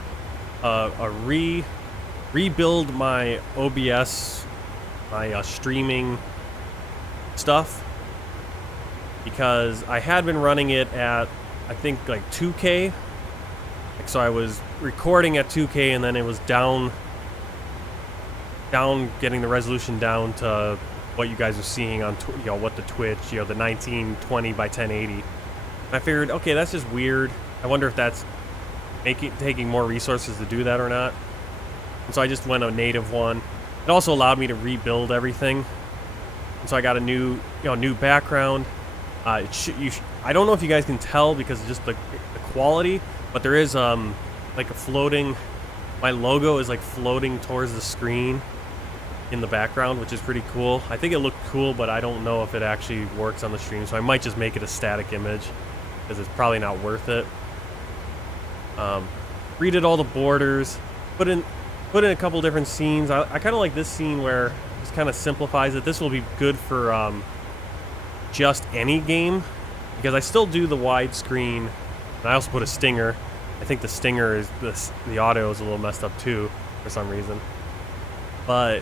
rebuild my OBS, my streaming stuff, because I had been running it at, I think, like 2K. So I was recording at 2K, and then it was down, getting the resolution down to what you guys are seeing on, you know, what the Twitch, you know, the 1920 by 1080. And I figured, okay, that's just weird. I wonder if that's taking more resources to do that or not. And so I just went a native one. It also allowed me to rebuild everything. And so I got a new background. I don't know if you guys can tell because of just the quality, but there is like a floating. My logo is like floating towards the screen in the background, which is pretty cool. I think it looked cool, but I don't know if it actually works on the stream, so I might just make it a static image because it's probably not worth it. Redid all the borders, put in a couple different scenes. I kind of like this scene where it just kind of simplifies it. This will be good for just any game, because I still do the widescreen, and I also put a stinger. I think the stinger is the audio is a little messed up too for some reason, but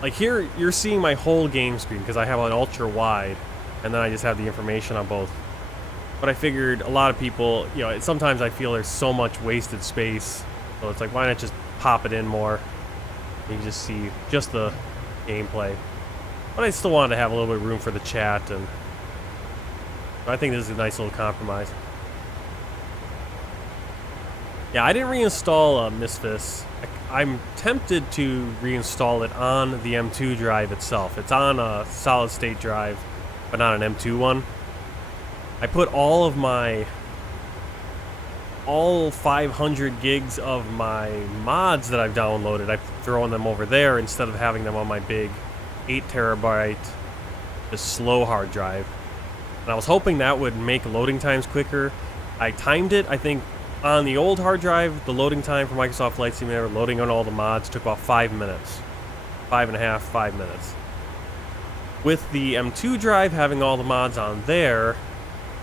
like here you're seeing my whole game screen because I have an ultra wide, and then I just have the information on both. But I figured a lot of people, you know, sometimes I feel there's so much wasted space, so it's like, why not just pop it in more? You can just see just the gameplay. But I still wanted to have a little bit of room for the chat, and I think this is a nice little compromise. Yeah, I didn't reinstall MSFS. I'm tempted to reinstall it on the M2 drive itself. It's on a solid state drive, but not an M2 one. I put all 500 gigs of my mods that I've downloaded, I'm throwing them over there instead of having them on my big 8 terabyte, just slow hard drive. And I was hoping that would make loading times quicker. I timed it, I think, on the old hard drive, the loading time for Microsoft Flight Simulator, loading on all the mods, took about 5 minutes. 5 minutes. With the M2 drive, having all the mods on there,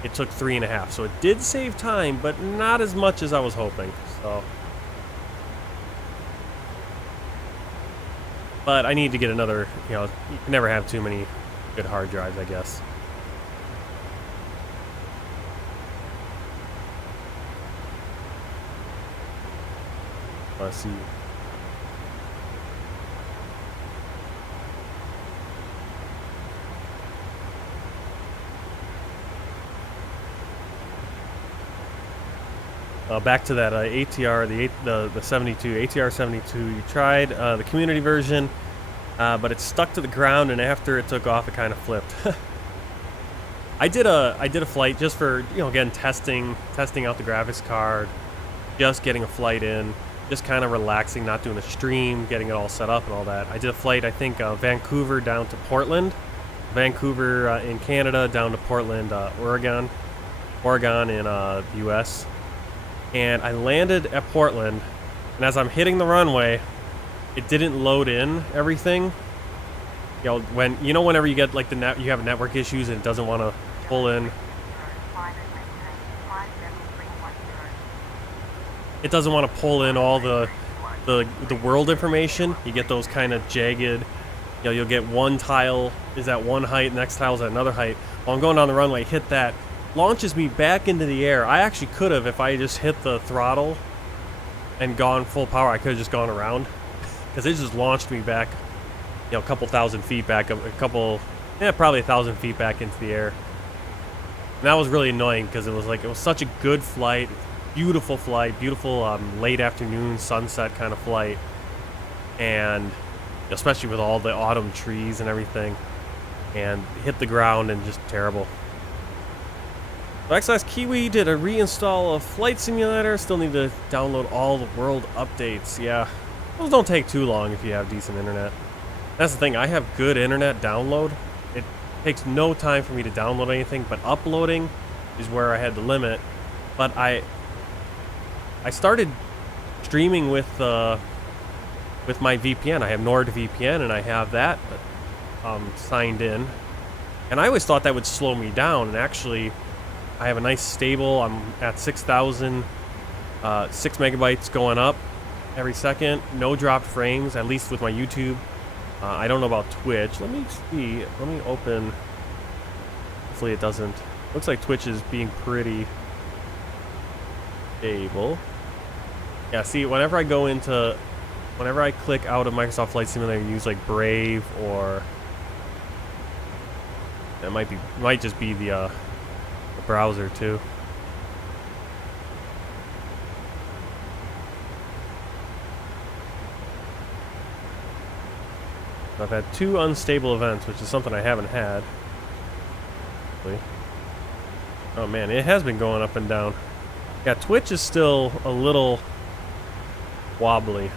it took 3.5. So it did save time, but not as much as I was hoping. So, but I need to get another, you know, you can never have too many good hard drives, I guess. Let's see. Back to that ATR, the 72, ATR 72. You tried the community version, but it stuck to the ground, and after it took off, it kind of flipped. I did a flight just for, you know, again, testing out the graphics card, just getting a flight in. Just kind of relaxing, not doing a stream, getting it all set up and all that. I did a flight, I think, Vancouver down to Portland. Vancouver in Canada down to Portland, Oregon in the US. And I landed at Portland, and as I'm hitting the runway, it didn't load in everything. You know, whenever you get like you have network issues and it doesn't want to pull in. It doesn't want to pull in all the world information. You get those kind of jagged, you know, you'll get one tile is at one height, next tile is at another height. While I'm going down the runway, hit that, launches me back into the air. I actually could have, if I just hit the throttle and gone full power, I could have just gone around, because it just launched me back, you know, a couple thousand feet back, probably 1,000 feet back into the air. And that was really annoying because it was such a good flight. beautiful flight, beautiful late afternoon sunset kind of flight, and especially with all the autumn trees and everything, and hit the ground and just terrible. So XLS Kiwi did a reinstall of Flight Simulator. Still need to download all the world updates. Yeah, those don't take too long if you have decent internet. That's the thing, I have good internet download. It takes no time for me to download anything, but uploading is where I had the limit. But I started streaming with my VPN. I have NordVPN, and I have that signed in. And I always thought that would slow me down, and actually, I have a nice stable. I'm at 6,000, 6 megabytes going up every second. No dropped frames, at least with my YouTube. I don't know about Twitch. Let me see. Let me open. Hopefully it doesn't. Looks like Twitch is being pretty stable. Yeah, see, whenever I click out of Microsoft Flight Simulator and use like Brave, or it might just be the browser too. I've had 2 unstable events, which is something I haven't had. Oh man, it has been going up and down. Yeah, Twitch is still a little wobbly.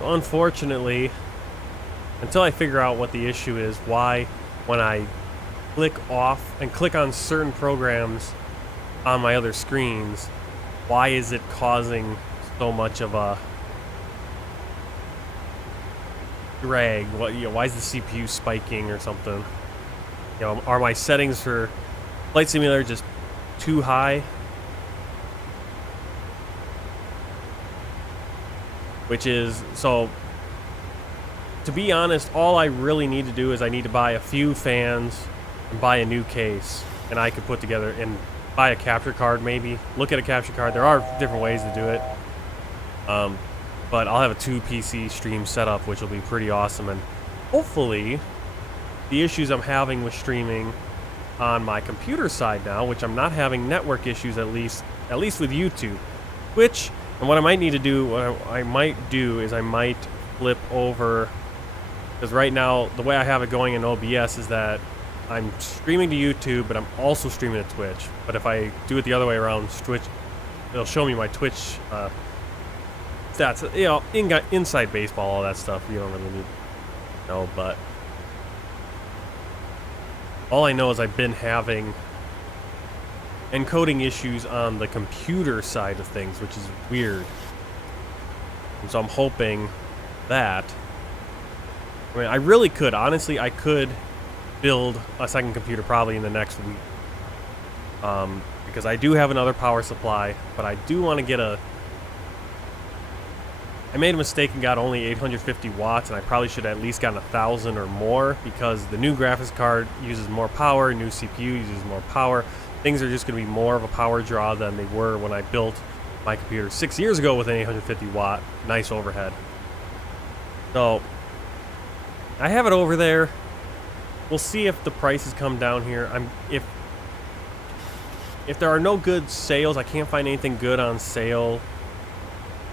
Unfortunately, until I figure out what the issue is, why when I click off and click on certain programs on my other screens, why is it causing so much of a drag? Why is the CPU spiking or something? Are my settings for Flight Simulator just too high? Which is, so, to be honest, all I really need to do is I need to buy a few fans and buy a new case, and I could put together, and buy a capture card maybe. Look at a capture card. There are different ways to do it. But I'll have a 2 PC stream setup, which will be pretty awesome, and hopefully the issues I'm having with streaming on my computer side now, which I'm not having network issues, at least with YouTube, which, and what I might need to do, what I might do is I might flip over, because right now the way I have it going in OBS is that I'm streaming to YouTube, but I'm also streaming to Twitch. But if I do it the other way around, Twitch, it'll show me my Twitch stats, inside baseball, all that stuff. You don't really need to know, but all I know is I've been having encoding issues on the computer side of things, which is weird. And so I'm hoping that, I mean, I really could, honestly, I could build a second computer probably in the next week. Because I do have another power supply, but I do want to get I made a mistake and got only 850 watts, and I probably should have at least gotten 1,000 or more, because the new graphics card uses more power, new CPU uses more power. Things are just going to be more of a power draw than they were when I built my computer 6 years ago with an 850 watt nice overhead. So I have it over there. We'll see if the prices come down here. If there are no good sales, I can't find anything good on sale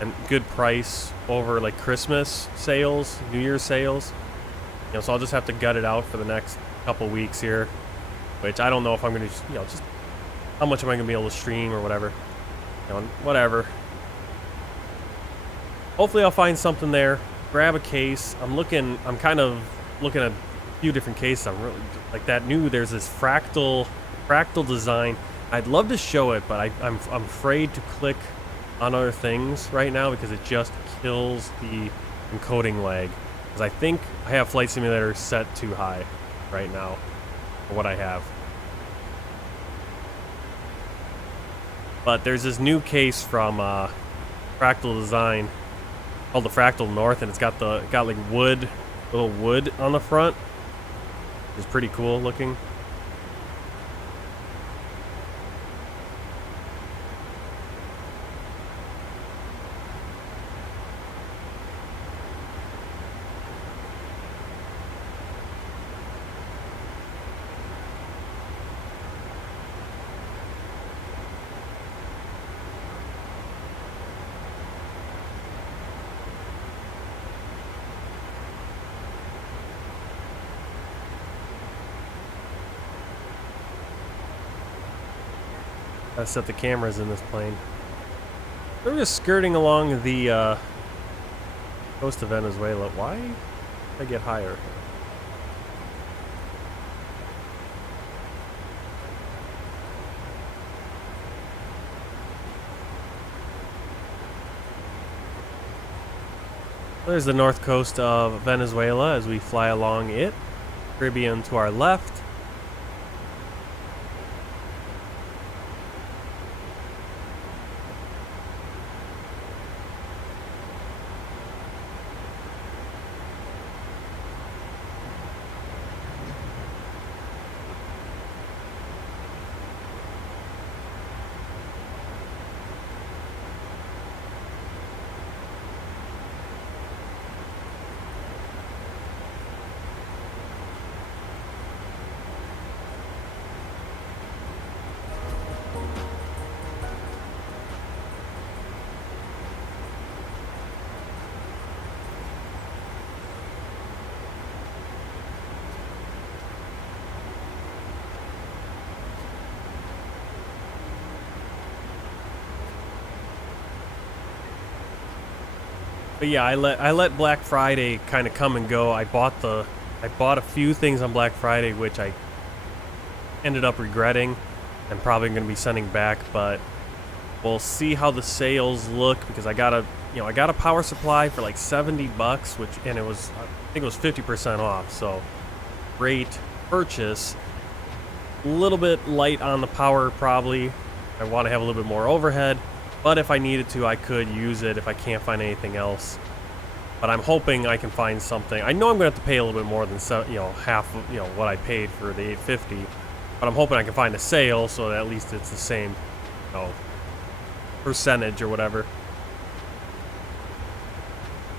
and good price over like Christmas sales, New Year's sales. So I'll just have to gut it out for the next couple weeks here, which I don't know if I'm going to, just how much am I going to be able to stream or whatever. Whatever. Hopefully I'll find something there. Grab a case. I'm kind of looking at a few different cases. I'm really like that new. There's this fractal design. I'd love to show it, but I'm afraid to click on other things right now because it just kills the encoding lag. Because I think I have Flight Simulator set too high right now for what I have. But there's this new case from Fractal Design called the Fractal North, and it's got like little wood on the front. It's pretty cool looking. Gotta set the cameras in this plane. We're just skirting along the coast of Venezuela. Why did I get higher? There's the north coast of Venezuela as we fly along it. Caribbean to our left. But yeah, I let Black Friday kind of come and go. I bought a few things on Black Friday which I ended up regretting and probably going to be sending back, but we'll see how the sales look because I got a power supply for like $70, and it was, I think it was 50% off. So great purchase. A little bit light on the power probably. I want to have a little bit more overhead. But if I needed to, I could use it if I can't find anything else. But I'm hoping I can find something. I know I'm going to have to pay a little bit more than half of what I paid for the 850. But I'm hoping I can find a sale so that at least it's the same percentage or whatever.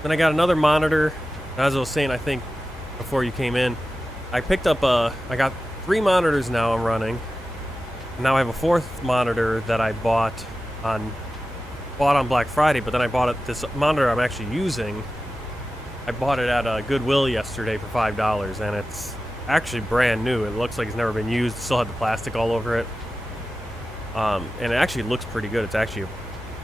Then I got another monitor. As I was saying, I think before you came in, I picked up I got 3 monitors now I'm running. Now I have a 4th monitor that I bought on Black Friday, but then I bought this monitor I'm actually using. I bought it at Goodwill yesterday for $5, and it's actually brand new. It looks like it's never been used. It still had the plastic all over it, and it actually looks pretty good. It's actually a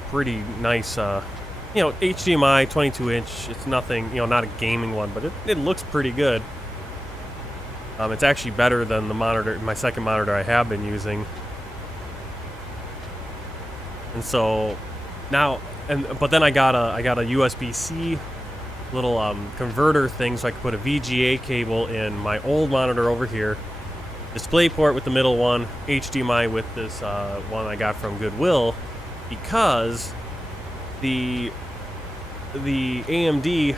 pretty nice, HDMI 22-inch. It's nothing, not a gaming one, but it looks pretty good. It's actually better than the monitor, my second monitor I have been using. And so now, but then I got a USB-C little converter thing, so I could put a VGA cable in my old monitor over here, DisplayPort with the middle one, HDMI with this one I got from Goodwill, because the AMD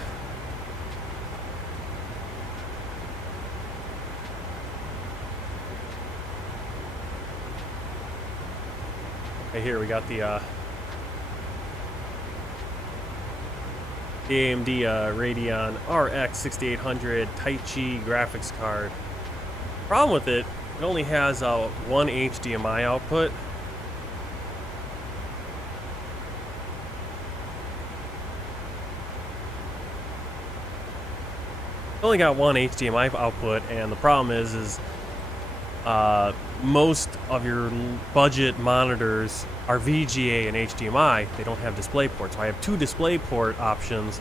okay, here we got the AMD Radeon RX 6800 Taichi graphics card. Problem with it only has one HDMI output. It's only got one HDMI output, and the problem is most of your budget monitors are VGA and HDMI. They don't have DisplayPort, so I have 2 DisplayPort options,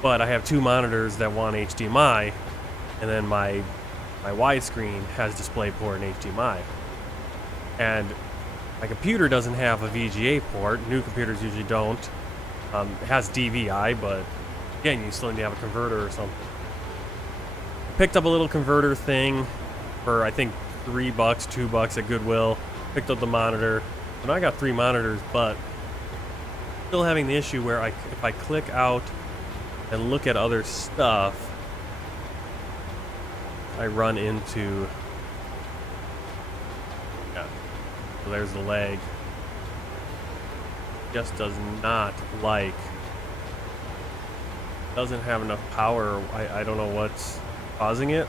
but I have 2 monitors that want HDMI, and then my widescreen has DisplayPort and HDMI. And my computer doesn't have a VGA port. New computers usually don't. It has DVI, but again, you still need to have a converter or something. I picked up a little converter thing for, I think, $3, $2 at Goodwill. Picked up the monitor. And I got 3 monitors, but still having the issue where if I click out and look at other stuff, I run into, yeah, so there's the lag. Just does not like, doesn't have enough power. I don't know what's causing it.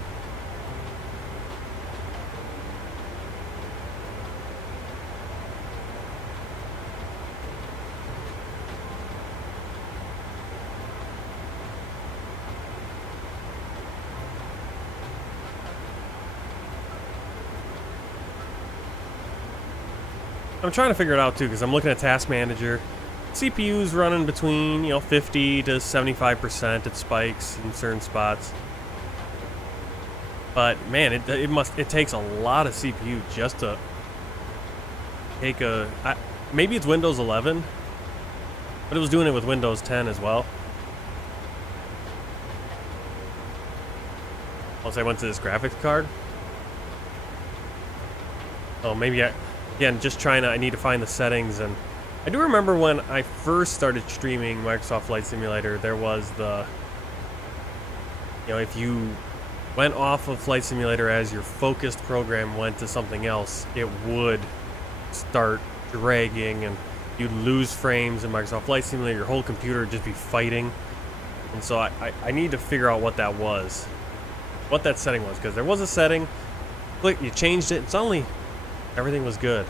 I'm trying to figure it out too, because I'm looking at Task Manager. CPU's running between, 50 to 75%. It spikes in certain spots. But man, it takes a lot of CPU just to take maybe it's Windows 11, but it was doing it with Windows 10 as well. Once I went to this graphics card. Oh, maybe again, just trying to, I need to find the settings. And I do remember when I first started streaming Microsoft Flight Simulator, there was the, if you went off of Flight Simulator as your focused program went to something else, it would start dragging and you'd lose frames in Microsoft Flight Simulator. Your whole computer would just be fighting. And so I need to figure out what that was. What that setting was, because there was a setting, click, you changed it, and suddenly everything was good.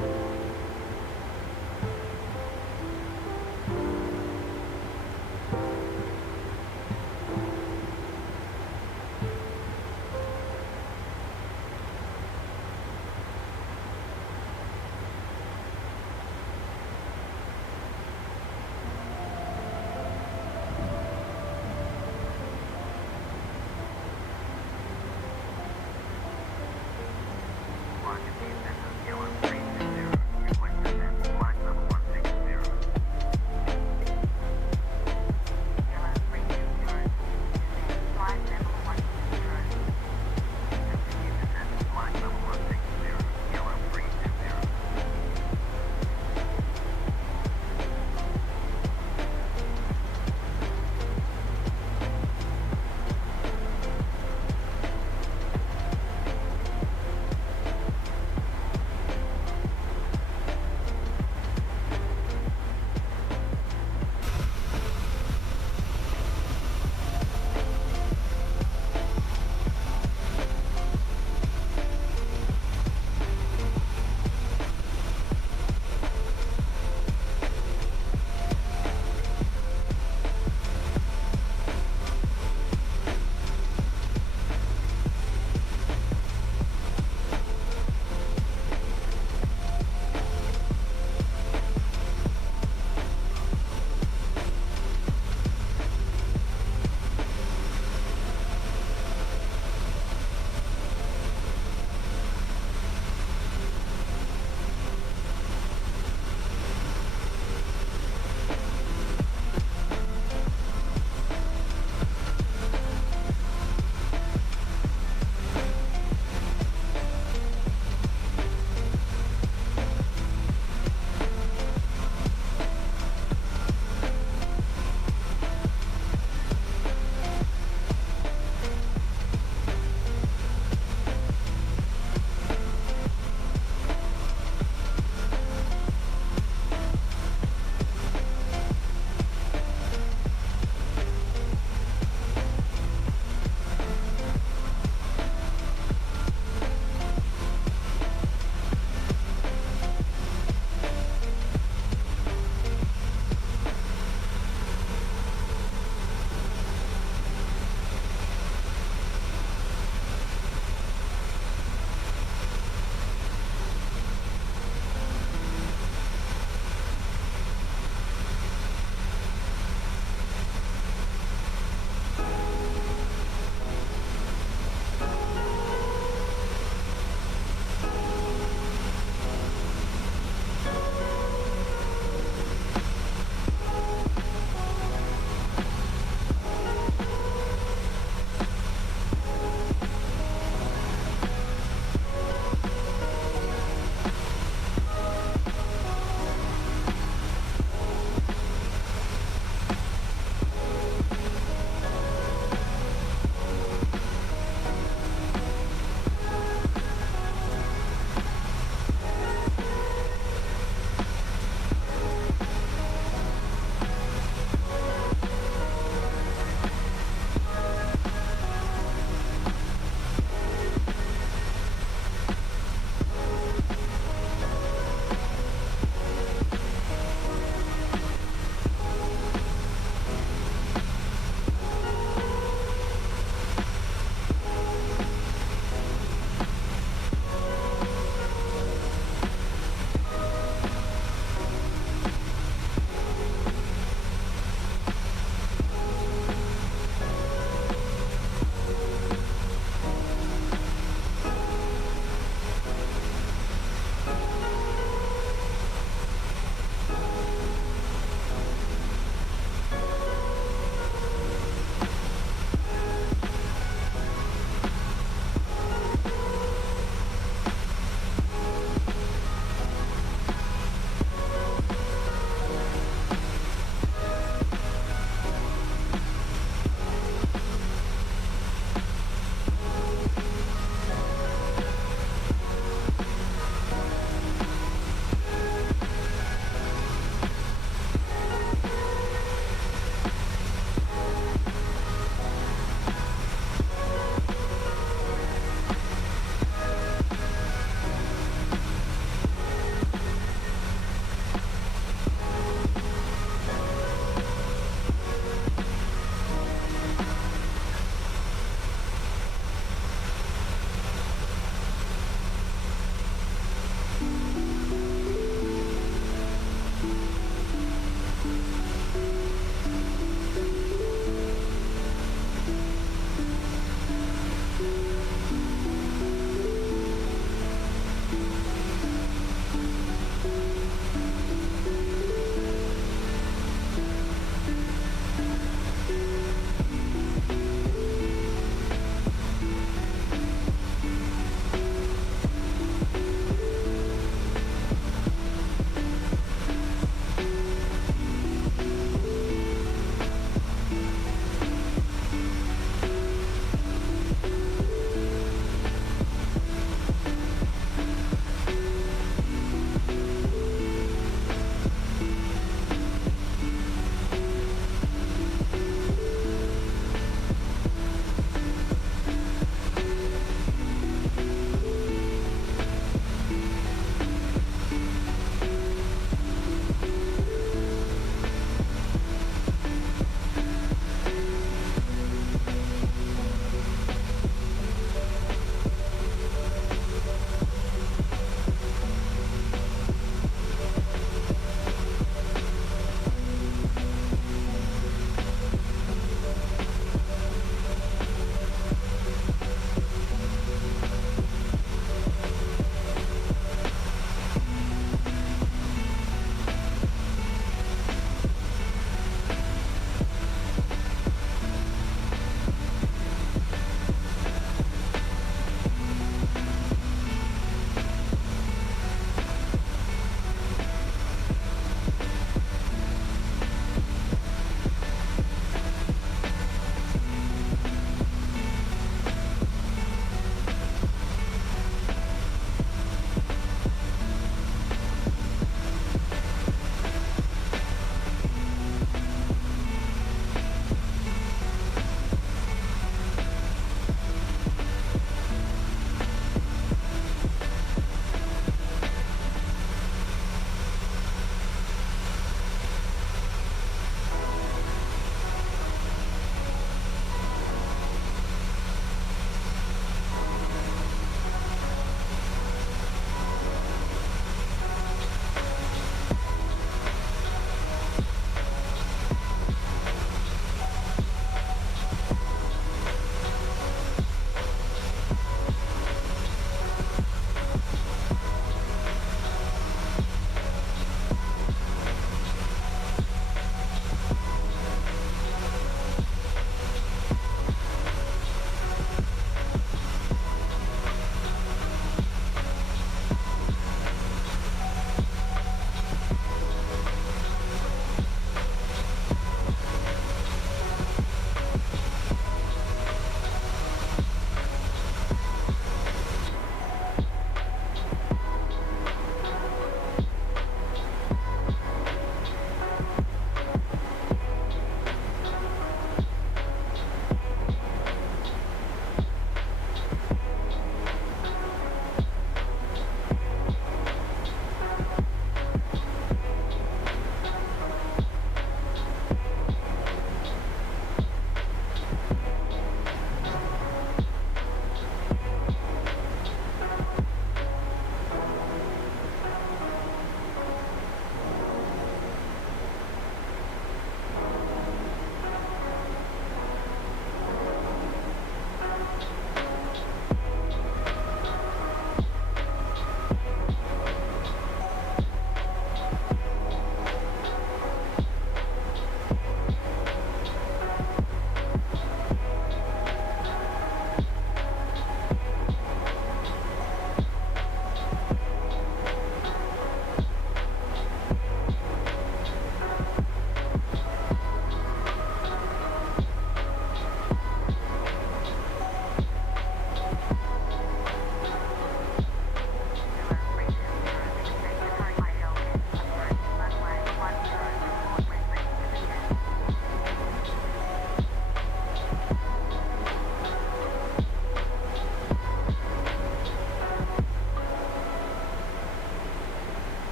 Flight 360, yellow 320.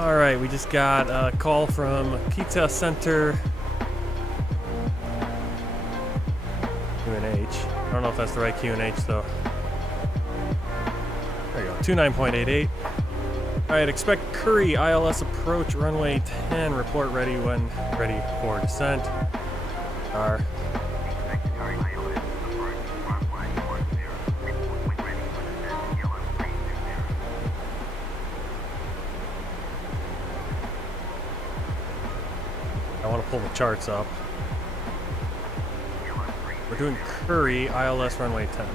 All right, we just got a call from Pizza Center. QNH. I don't know if that's the right QNH though. There you go, 29.88. All right, expect Curry ILS approach runway 10. Report ready when ready for descent. Are. Expected Curry ILS approach runway 10. Report when ready for descent. Yellow 320. I want to pull the charts up. We're doing Curry ILS runway 10.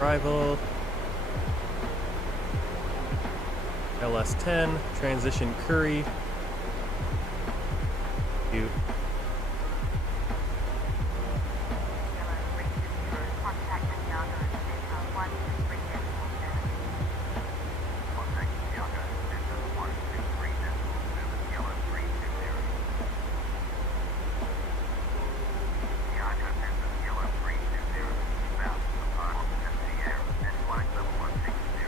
Arrival. LS10, transition Curry. You. Contact Piarco, Center 123.7. Contact Piarco, Center 123.7. Yellow 320. Piarco Center, Yellow 320. South, apart on MC Aero at flight level 160.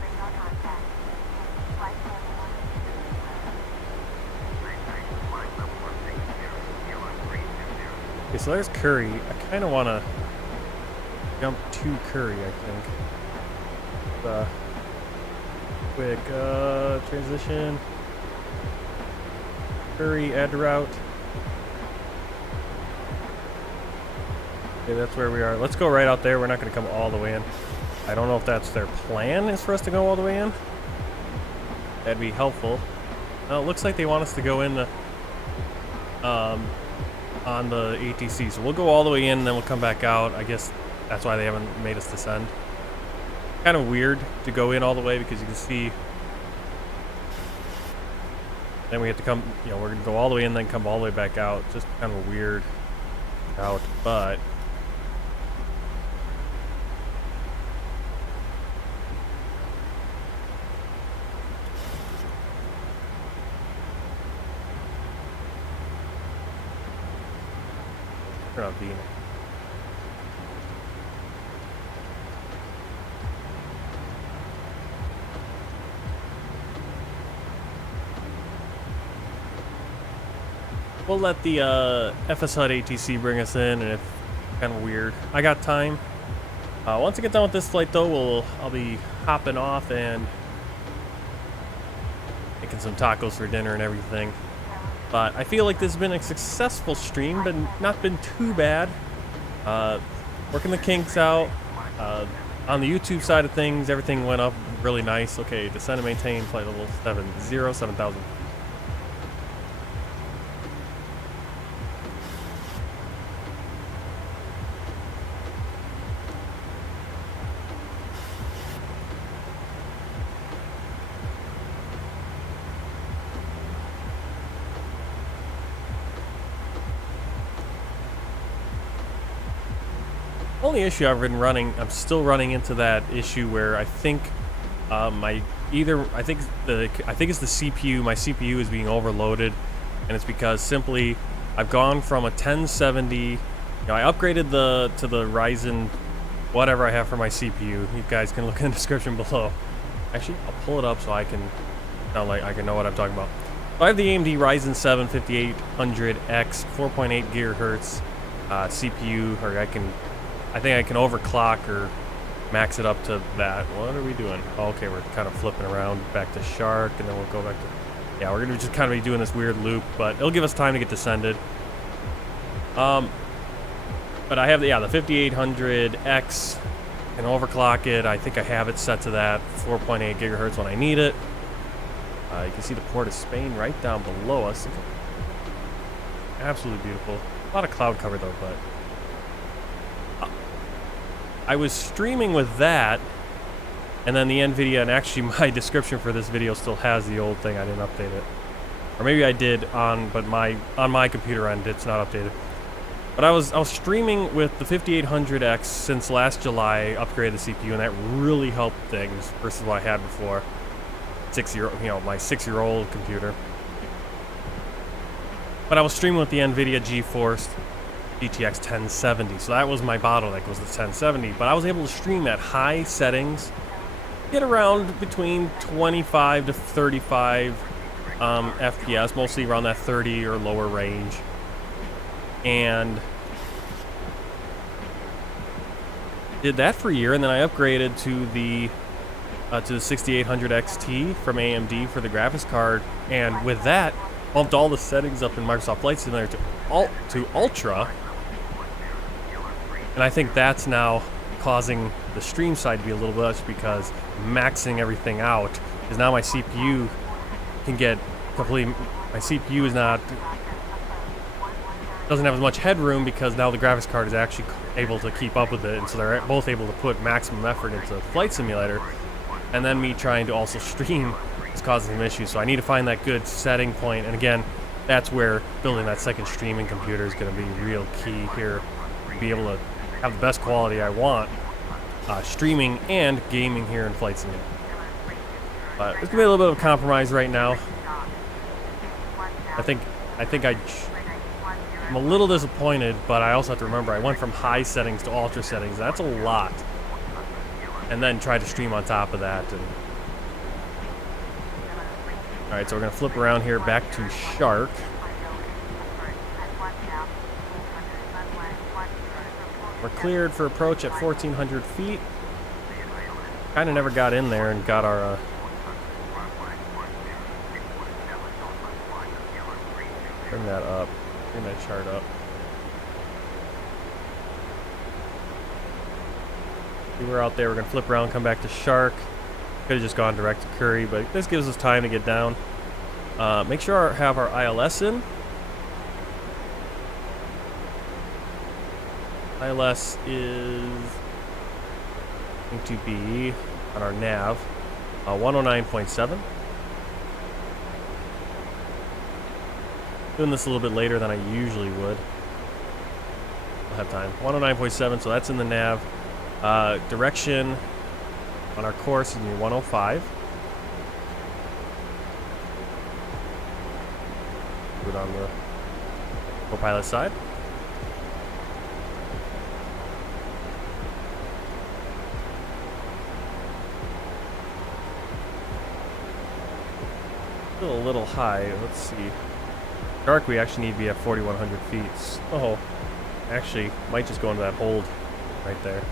Radar contact. Flight level 160. Maintain flight level 160. Yellow 320. Okay, so there's Curry. I kind of want to jump to Curry, I think. Quick transition. Curry, add to route. Okay, that's where we are. Let's go right out there. We're not going to come all the way in. I don't know if that's their plan, is for us to go all the way in. That'd be helpful. It looks like they want us to go in the, on the ATC. So we'll go all the way in, and then we'll come back out. I guess that's why they haven't made us descend. Kind of weird to go in all the way because you can see. Then we have to come, you know, we're going to go all the way in, then come all the way back out. Just kind of a weird route, but. Turn on beam. We'll let the FS HUD ATC bring us in, and it's kind of weird. I got time. Once I get done with this flight, though, I'll be hopping off and making some tacos for dinner and everything. But I feel like this has been a successful stream, but not been too bad. Working the kinks out. On the YouTube side of things, everything went up really nice. Okay, descend and maintain flight level 7,000. Only issue I've been running, I'm still running into that issue where I think I think it's the CPU. My CPU is being overloaded, and it's because simply I've gone from a 1070. You know, I upgraded to the Ryzen, whatever I have for my CPU. You guys can look in the description below. Actually, I'll pull it up so I can sound like I can know what I'm talking about. So I have the AMD Ryzen 7 5800X 4.8 gigahertz CPU, or I think I can overclock or max it up to that. What are we doing? Oh, okay, we're kind of flipping around back to Shark, and then we'll go back to... Yeah, we're going to just kind of be doing this weird loop, but it'll give us time to get descended. But I have the 5800X. Can overclock it. I think I have it set to that 4.8 gigahertz when I need it. You can see the port of Spain right down below us. Absolutely beautiful. A lot of cloud cover though, but... I was streaming with that, and then the NVIDIA, and actually my description for this video still has the old thing. I didn't update it, or maybe I did on my computer end. It's not updated. But I was streaming with the 5800X since last July. Upgraded the CPU, and that really helped things versus what I had before. my 6-year-old computer. But I was streaming with the NVIDIA GeForce GTX 1070, so that was my bottleneck, was the 1070. But I was able to stream at high settings, get around between 25 to 35 FPS, mostly around that 30 or lower range. And did that for a year, and then I upgraded to the 6800 XT from AMD for the graphics card, and with that, bumped all the settings up in Microsoft Flight Simulator to Ultra, and I think that's now causing the stream side to be a little much, because maxing everything out is now my CPU can get completely. My CPU doesn't have as much headroom, because now the graphics card is actually able to keep up with it, and so they're both able to put maximum effort into Flight Simulator, and then me trying to also stream is causing some issues. So I need to find that good setting point, and again, that's where building that second streaming computer is going to be real key here, to be able to have the best quality I want, streaming and gaming here in Flight Simulator. But it's going to be a little bit of a compromise right now. I'm a little disappointed, but I also have to remember I went from high settings to ultra settings. That's a lot. And then try to stream on top of that. And alright, so we're going to flip around here back to Shark. We're cleared for approach at 1,400 feet. Kind of never got in there and got our... Bring that up. Bring that chart up. We were out there. We're going to flip around, come back to Shark. Could have just gone direct to Curry, but this gives us time to get down. Make sure I have our ILS in. ILS is going to be on our nav 109.7. Doing this a little bit later than I usually would. I'll have time. 109.7, so that's in the nav. Direction on our course is going to be 105. Do it on the co-pilot side. Still a little high. Let's see. Dark, we actually need to be at 4,100 feet. Oh, actually, might just go into that hold right there.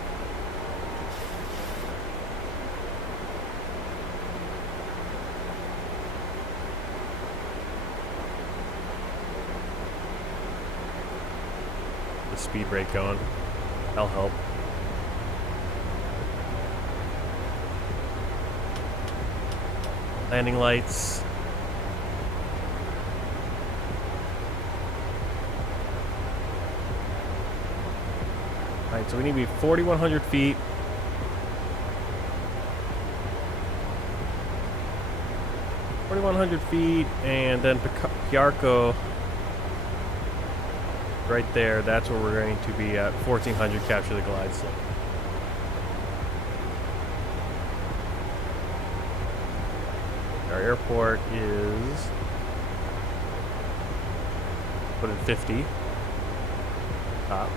The speed brake going. That'll help. Landing lights. Alright, so we need to be 4,100 feet. And then Piarco, right there, that's where we're going to be at 1,400, capture the glide slope. Our airport is, put it 50, top.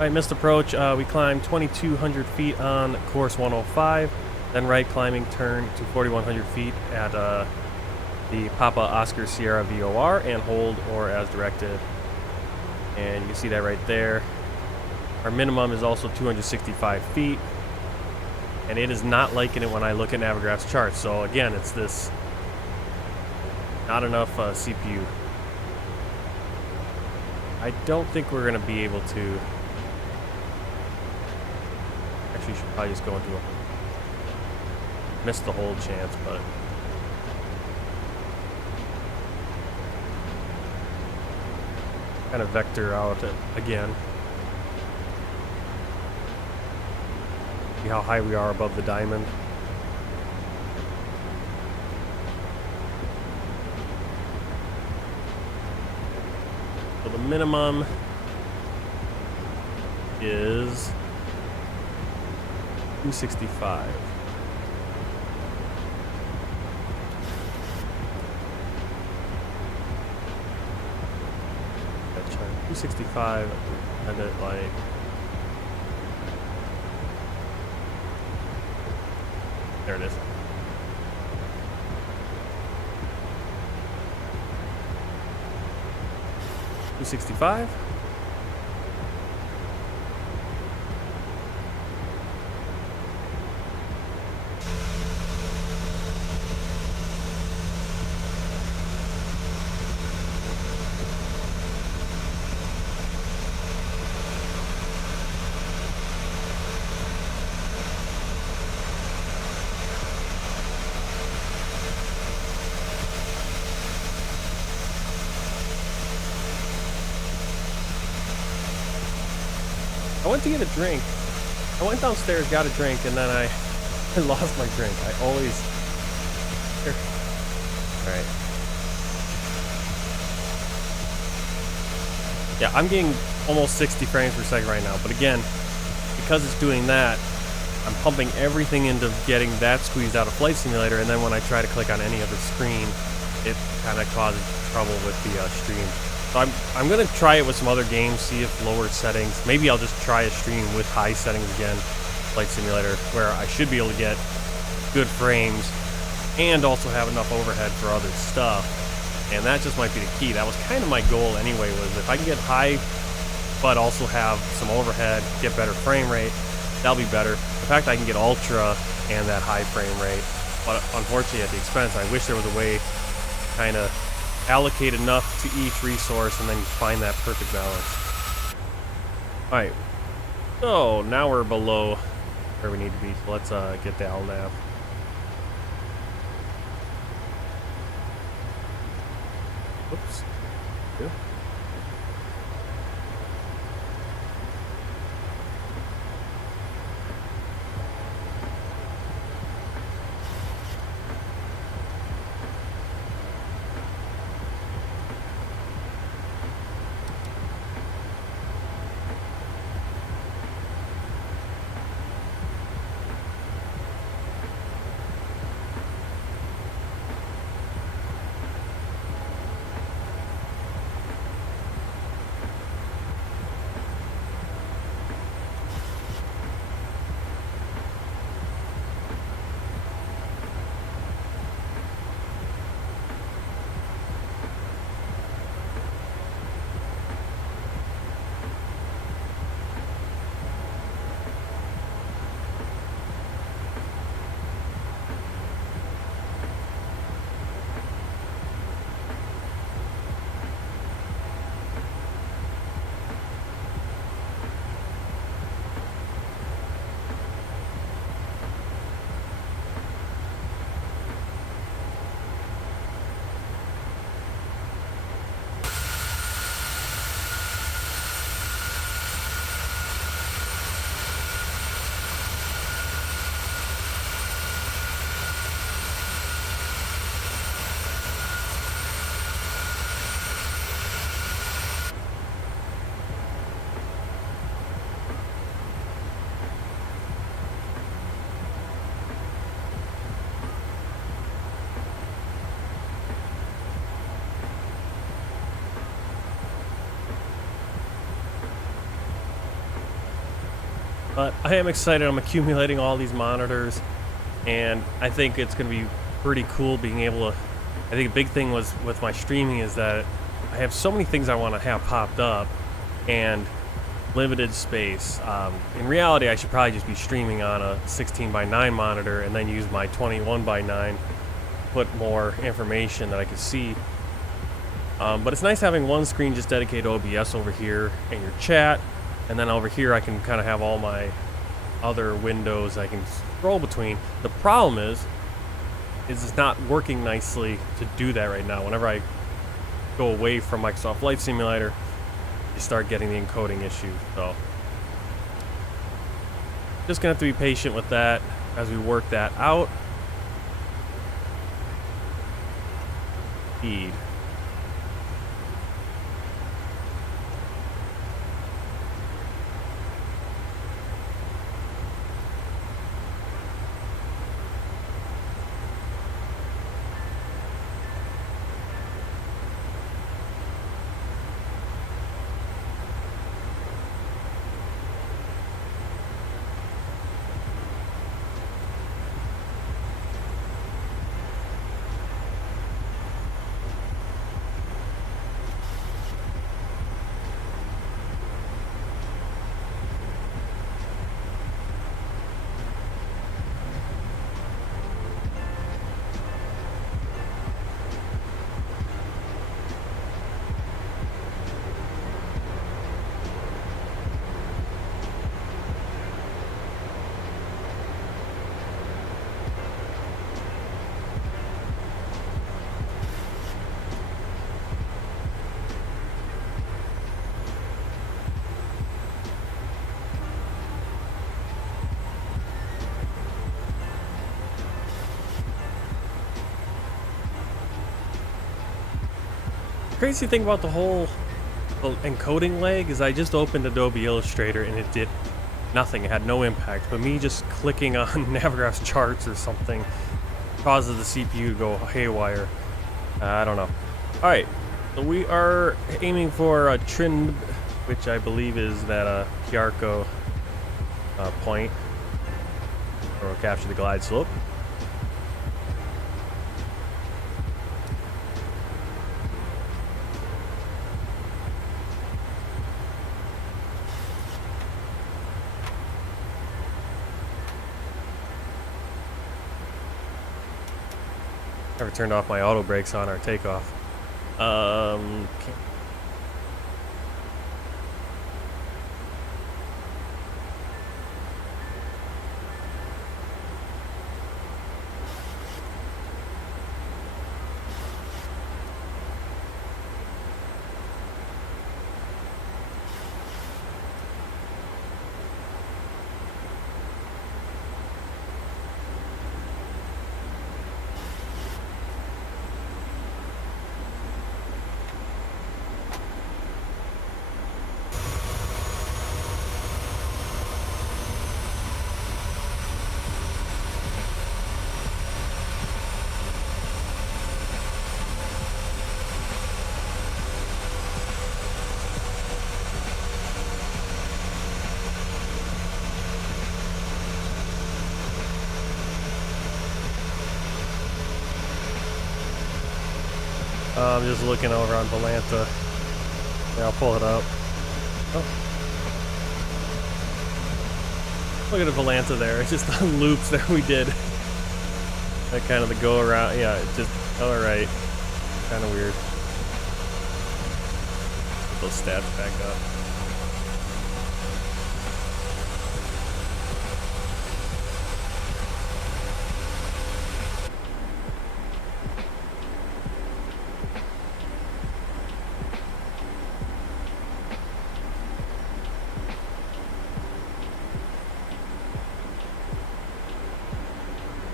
Alright, missed approach. We climbed 2,200 feet on course 105, then right climbing turn to 4,100 feet at the Papa Oscar Sierra VOR and hold or as directed. And you can see that right there. Our minimum is also 265 feet, and it is not liking it when I look at Navigraph's charts. So again, it's this not enough CPU. I don't think we're going to be able to. Actually, should probably just go into a miss the hold chance, but kind of vector out again. See how high we are above the diamond. So the minimum is 265. That's 265 and it like there it is. $265. I went to get a drink. I went downstairs, got a drink, and then I lost my drink. I always... Here. Alright. Yeah, I'm getting almost 60 frames per second right now, but again, because it's doing that, I'm pumping everything into getting that squeezed out of Flight Simulator, and then when I try to click on any other screen, it kind of causes trouble with the stream. So I'm gonna try it with some other games, see if lower settings. Maybe I'll just try a stream with high settings again, Flight Simulator, where I should be able to get good frames and also have enough overhead for other stuff. And that just might be the key. That was kind of my goal anyway, was if I can get high, but also have some overhead, get better frame rate, that'll be better. In fact, I can get ultra and that high frame rate, but unfortunately at the expense. I wish there was a way to kind of allocate enough to each resource and then find that perfect balance. Alright, so now we're below where we need to be, so let's get the LNAV. Whoops. Yeah. But I am excited. I'm accumulating all these monitors, and I think it's going to be pretty cool being able to... I think a big thing was with my streaming is that I have so many things I want to have popped up and limited space. In reality, I should probably just be streaming on a 16:9 monitor and then use my 21:9, put more information that I can see. But it's nice having one screen just dedicated to OBS over here and your chat, and then over here I can kind of have all my other windows I can scroll between. The problem is it's not working nicely to do that right now. Whenever I go away from Microsoft Flight Simulator you start getting the encoding issue. So just gonna have to be patient with that as we work that out. Speed. Crazy thing about the whole encoding lag is I just opened Adobe Illustrator and it did nothing. It had no impact. But me just clicking on Navigraph's charts or something causes the CPU to go haywire. I don't know. Alright, so we are aiming for a Trin, which I believe is that Piarco point. Where we'll capture the glide slope. Never turned off my auto brakes on our takeoff. I'm just looking over on Volanta. Yeah, I'll pull it up. Oh. Look at the Volanta there. It's just the loops that we did. That kind of the go around. Yeah, it's just alright. Kind of weird. Put those stats back up.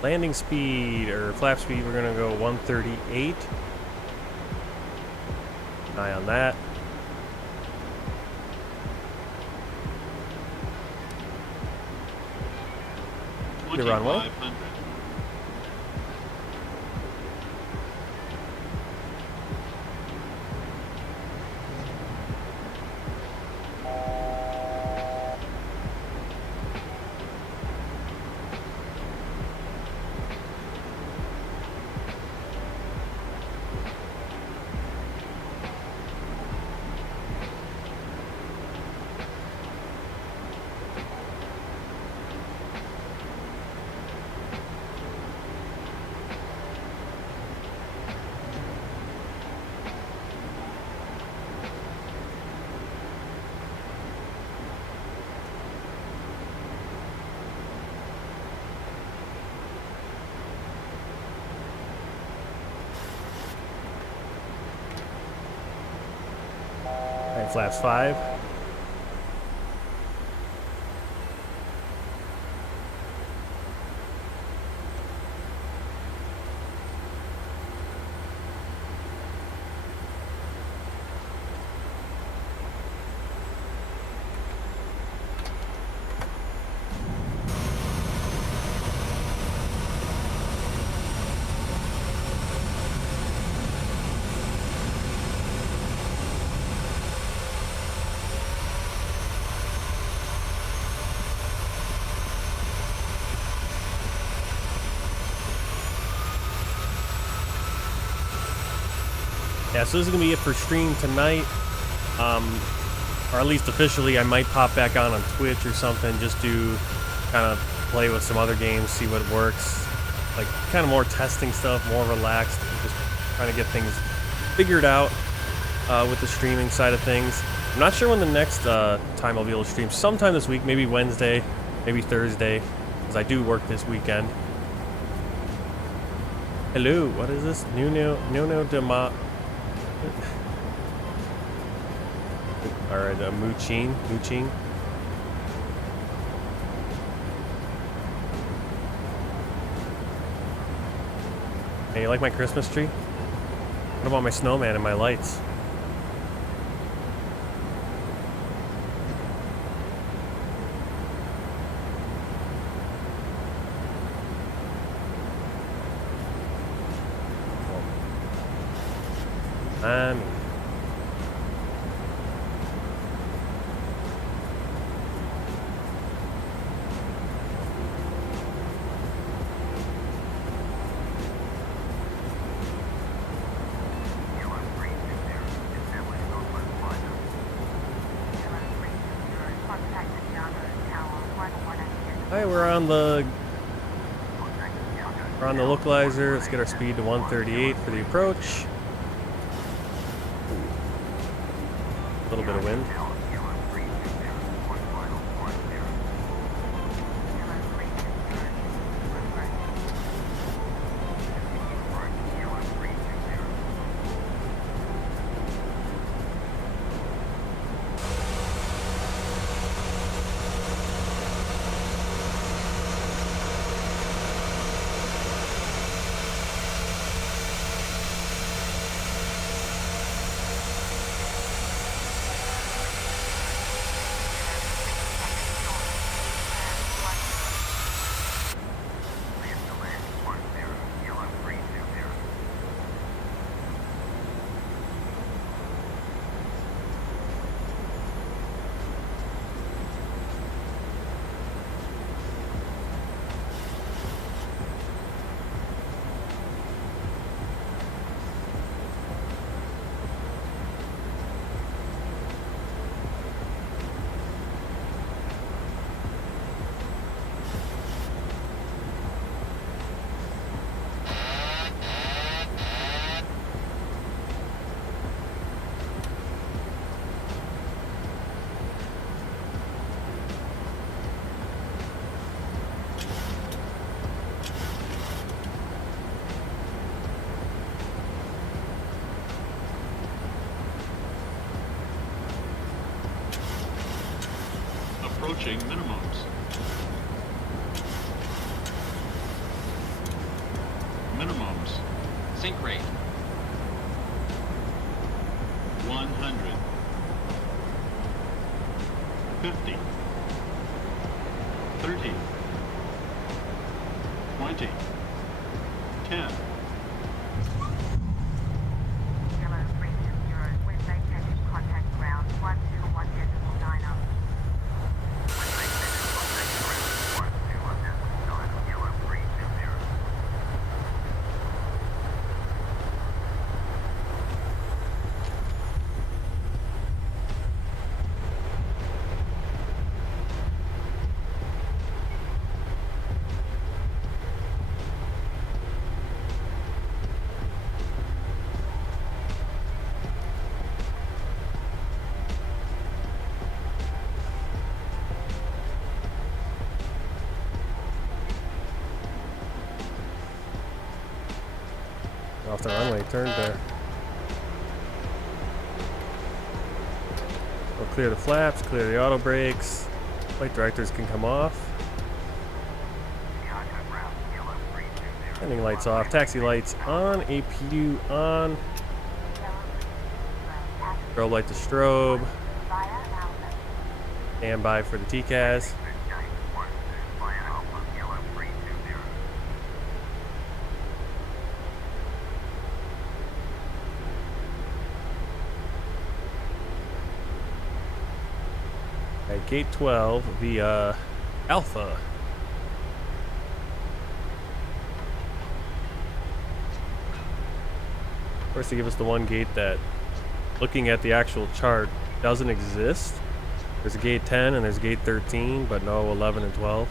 Landing speed, or flap speed, we're going to go 138. Eye on that. The runway. Time flaps 5. Yeah, so this is gonna be it for stream tonight, or at least officially. I might pop back on Twitch or something, just to kind of play with some other games, see what works, like kind of more testing stuff, more relaxed, just trying to get things figured out with the streaming side of things. I'm not sure when the next time I'll be able to stream. Sometime this week, maybe Wednesday, maybe Thursday, because I do work this weekend. Hello, what is this? Nuno Dema. Alright, Mooching. Hey, you like my Christmas tree? What about my snowman and my lights? Alright, we're on the localizer. Let's get our speed to 138 for the approach. A little bit of wind. Approaching minimums. Minimums. Sync rate. 100. 50. 30. 20. 10. Yellow 320, with maintaining contact ground 121.9 up. Off the runway, turned there. We'll clear the flaps, clear the auto brakes. Flight directors can come off. Landing lights off, taxi lights on, APU on. Strobe light to strobe. Stand by for the TCAS. At gate 12 via Alpha. Of course, they give us the one gate that, looking at the actual chart, doesn't exist. There's a gate 10 and there's gate 13, but no 11 and 12.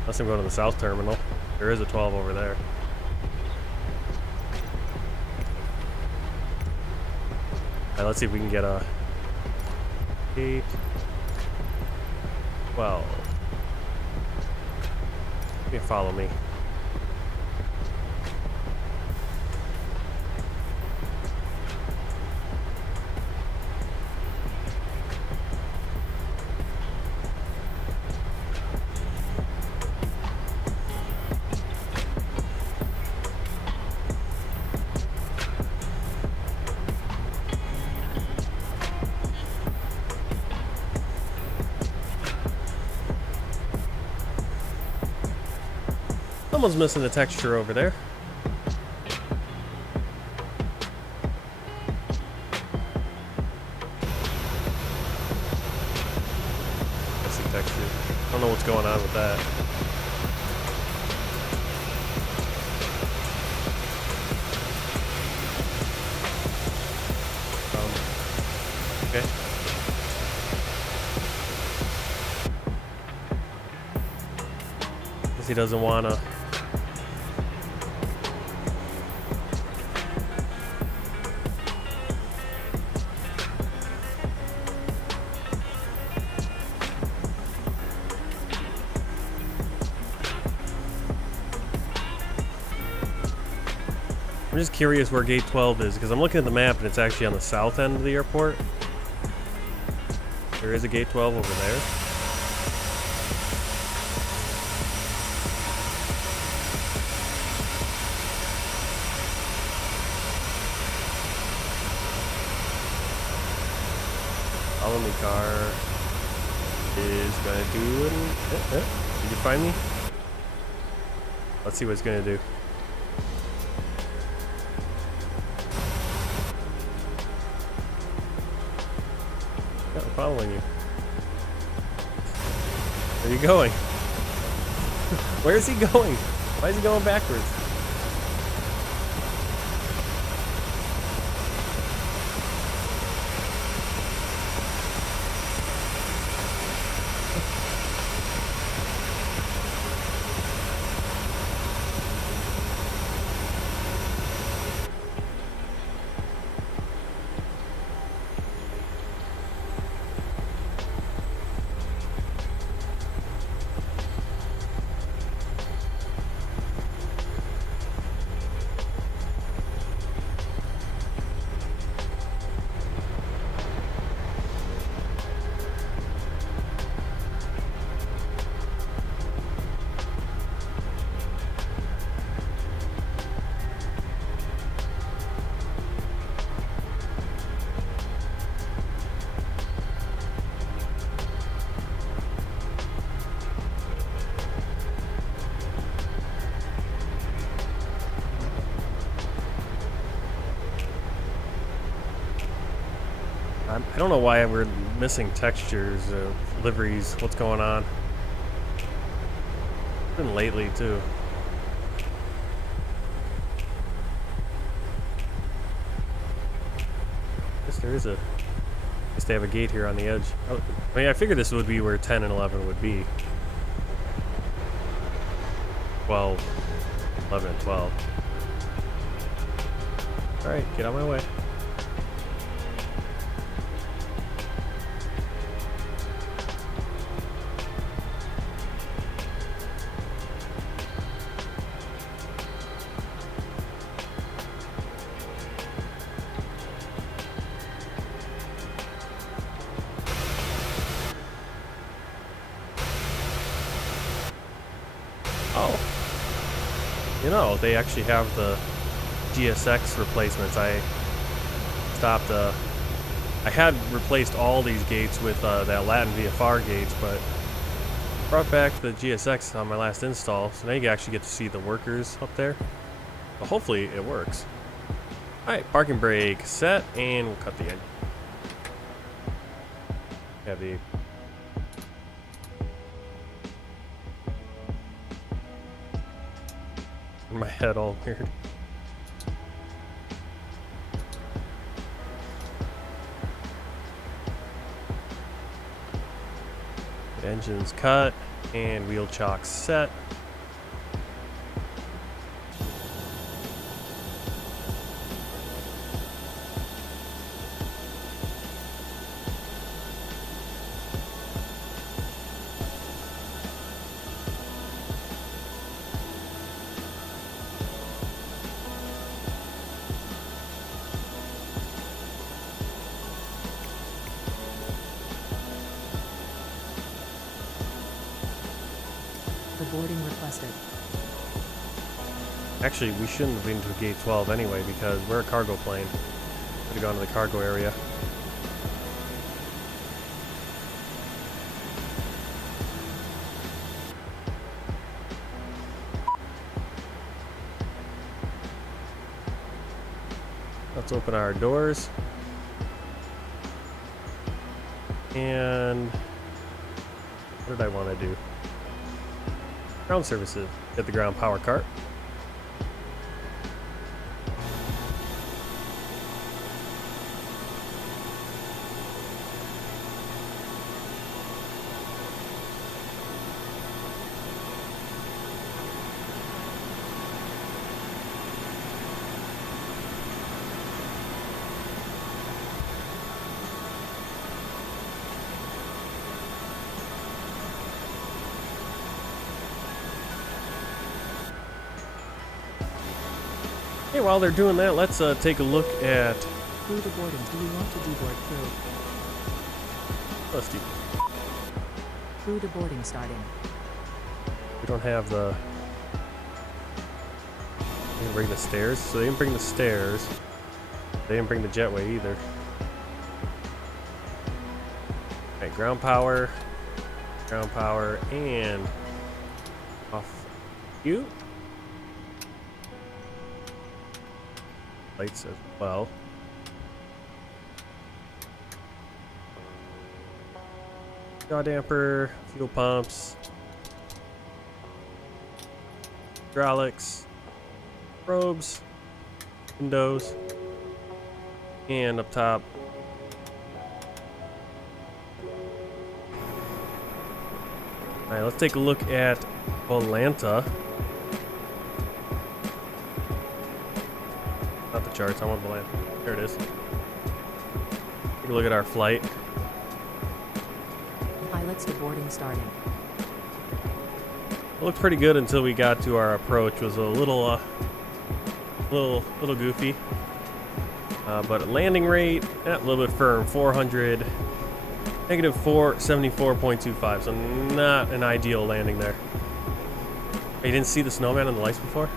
Unless I'm going to the south terminal. There is a 12 over there. Alright, let's see if we can get a gate 12. You can follow me. Someone's missing the texture over there. Missing texture. I don't know what's going on with that. Okay. Guess he doesn't wanna. I'm just curious where gate 12 is, because I'm looking at the map and it's actually on the south end of the airport. There is a gate 12 over there. Follow me car is gonna do it. Did you find me? Let's see what it's gonna do. Yeah, I'm following you. Where are you going? Where is he going? Why is he going backwards? I don't know why we're missing textures, liveries, what's going on. Been lately too. Guess there is a, guess they have a gate here on the edge. Oh, I mean, I figured this would be where 10 and 11 would be. 12, 11 and 12. Alright, get out of my way. Oh. You know, they actually have the GSX replacements. I stopped, I had replaced all these gates with that Latin VFR gauge, but brought back the GSX on my last install, so now you actually get to see the workers up there. So hopefully it works. Alright, parking brake set, and we'll cut the end. Heavy. My head all weird. Engine's cut and wheel chock set. The boarding requested. Actually, we shouldn't have been to gate 12 anyway because we're a cargo plane. Should have gone to the cargo area. Let's open our doors. And what did I want to do? Ground services. Get the ground power cart. Hey, while they're doing that, let's take a look at... Crew to boarding. Do we want to deboard crew? Let's do... Crew to boarding starting. We don't have the... They didn't bring the stairs, so they didn't bring the stairs. They didn't bring the jetway either. Alright, ground power, and... off you. Lights as well. Yaw damper, fuel pumps, hydraulics, probes, windows, and up top. Alright, let's take a look at Volanta. Not the charts, I want the land. There it is. Take a look at our flight. Pilots to boarding starting. It looked pretty good until we got to our approach. It was a little goofy. But landing rate, a little bit firm, 400, negative 474.25. So not an ideal landing there. You didn't see the snowman on the lights before?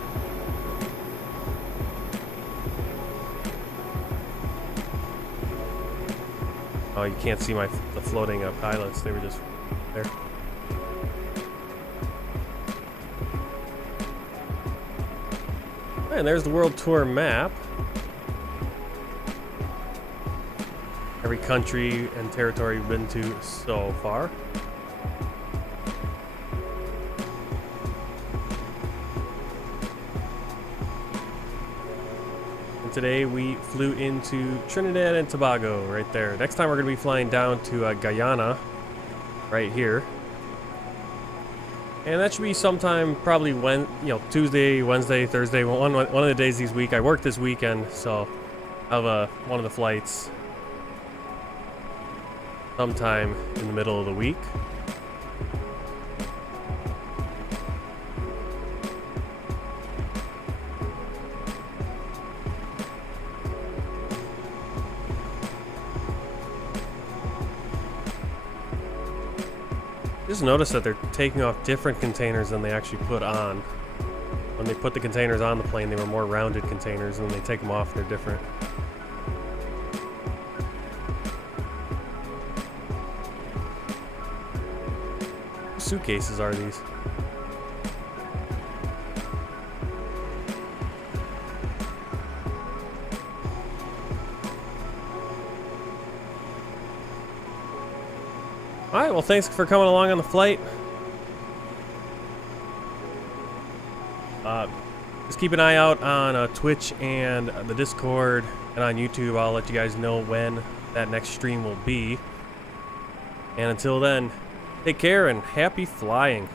Oh, you can't see the floating pilots. They were just there. And there's the world tour map. Every country and territory we've been to so far. Today we flew into Trinidad and Tobago right there. Next time we're going to be flying down to Guyana right here. And that should be sometime probably Tuesday, Wednesday, Thursday, one of the days this week. I work this weekend, so I'll have one of the flights sometime in the middle of the week. Just notice that they're taking off different containers than they actually put on. When they put the containers on the plane, they were more rounded containers, and when they take them off, they're different. What suitcases are these? Alright, well thanks for coming along on the flight. Just keep an eye out on Twitch and the Discord and on YouTube. I'll let you guys know when that next stream will be. And until then, take care and happy flying.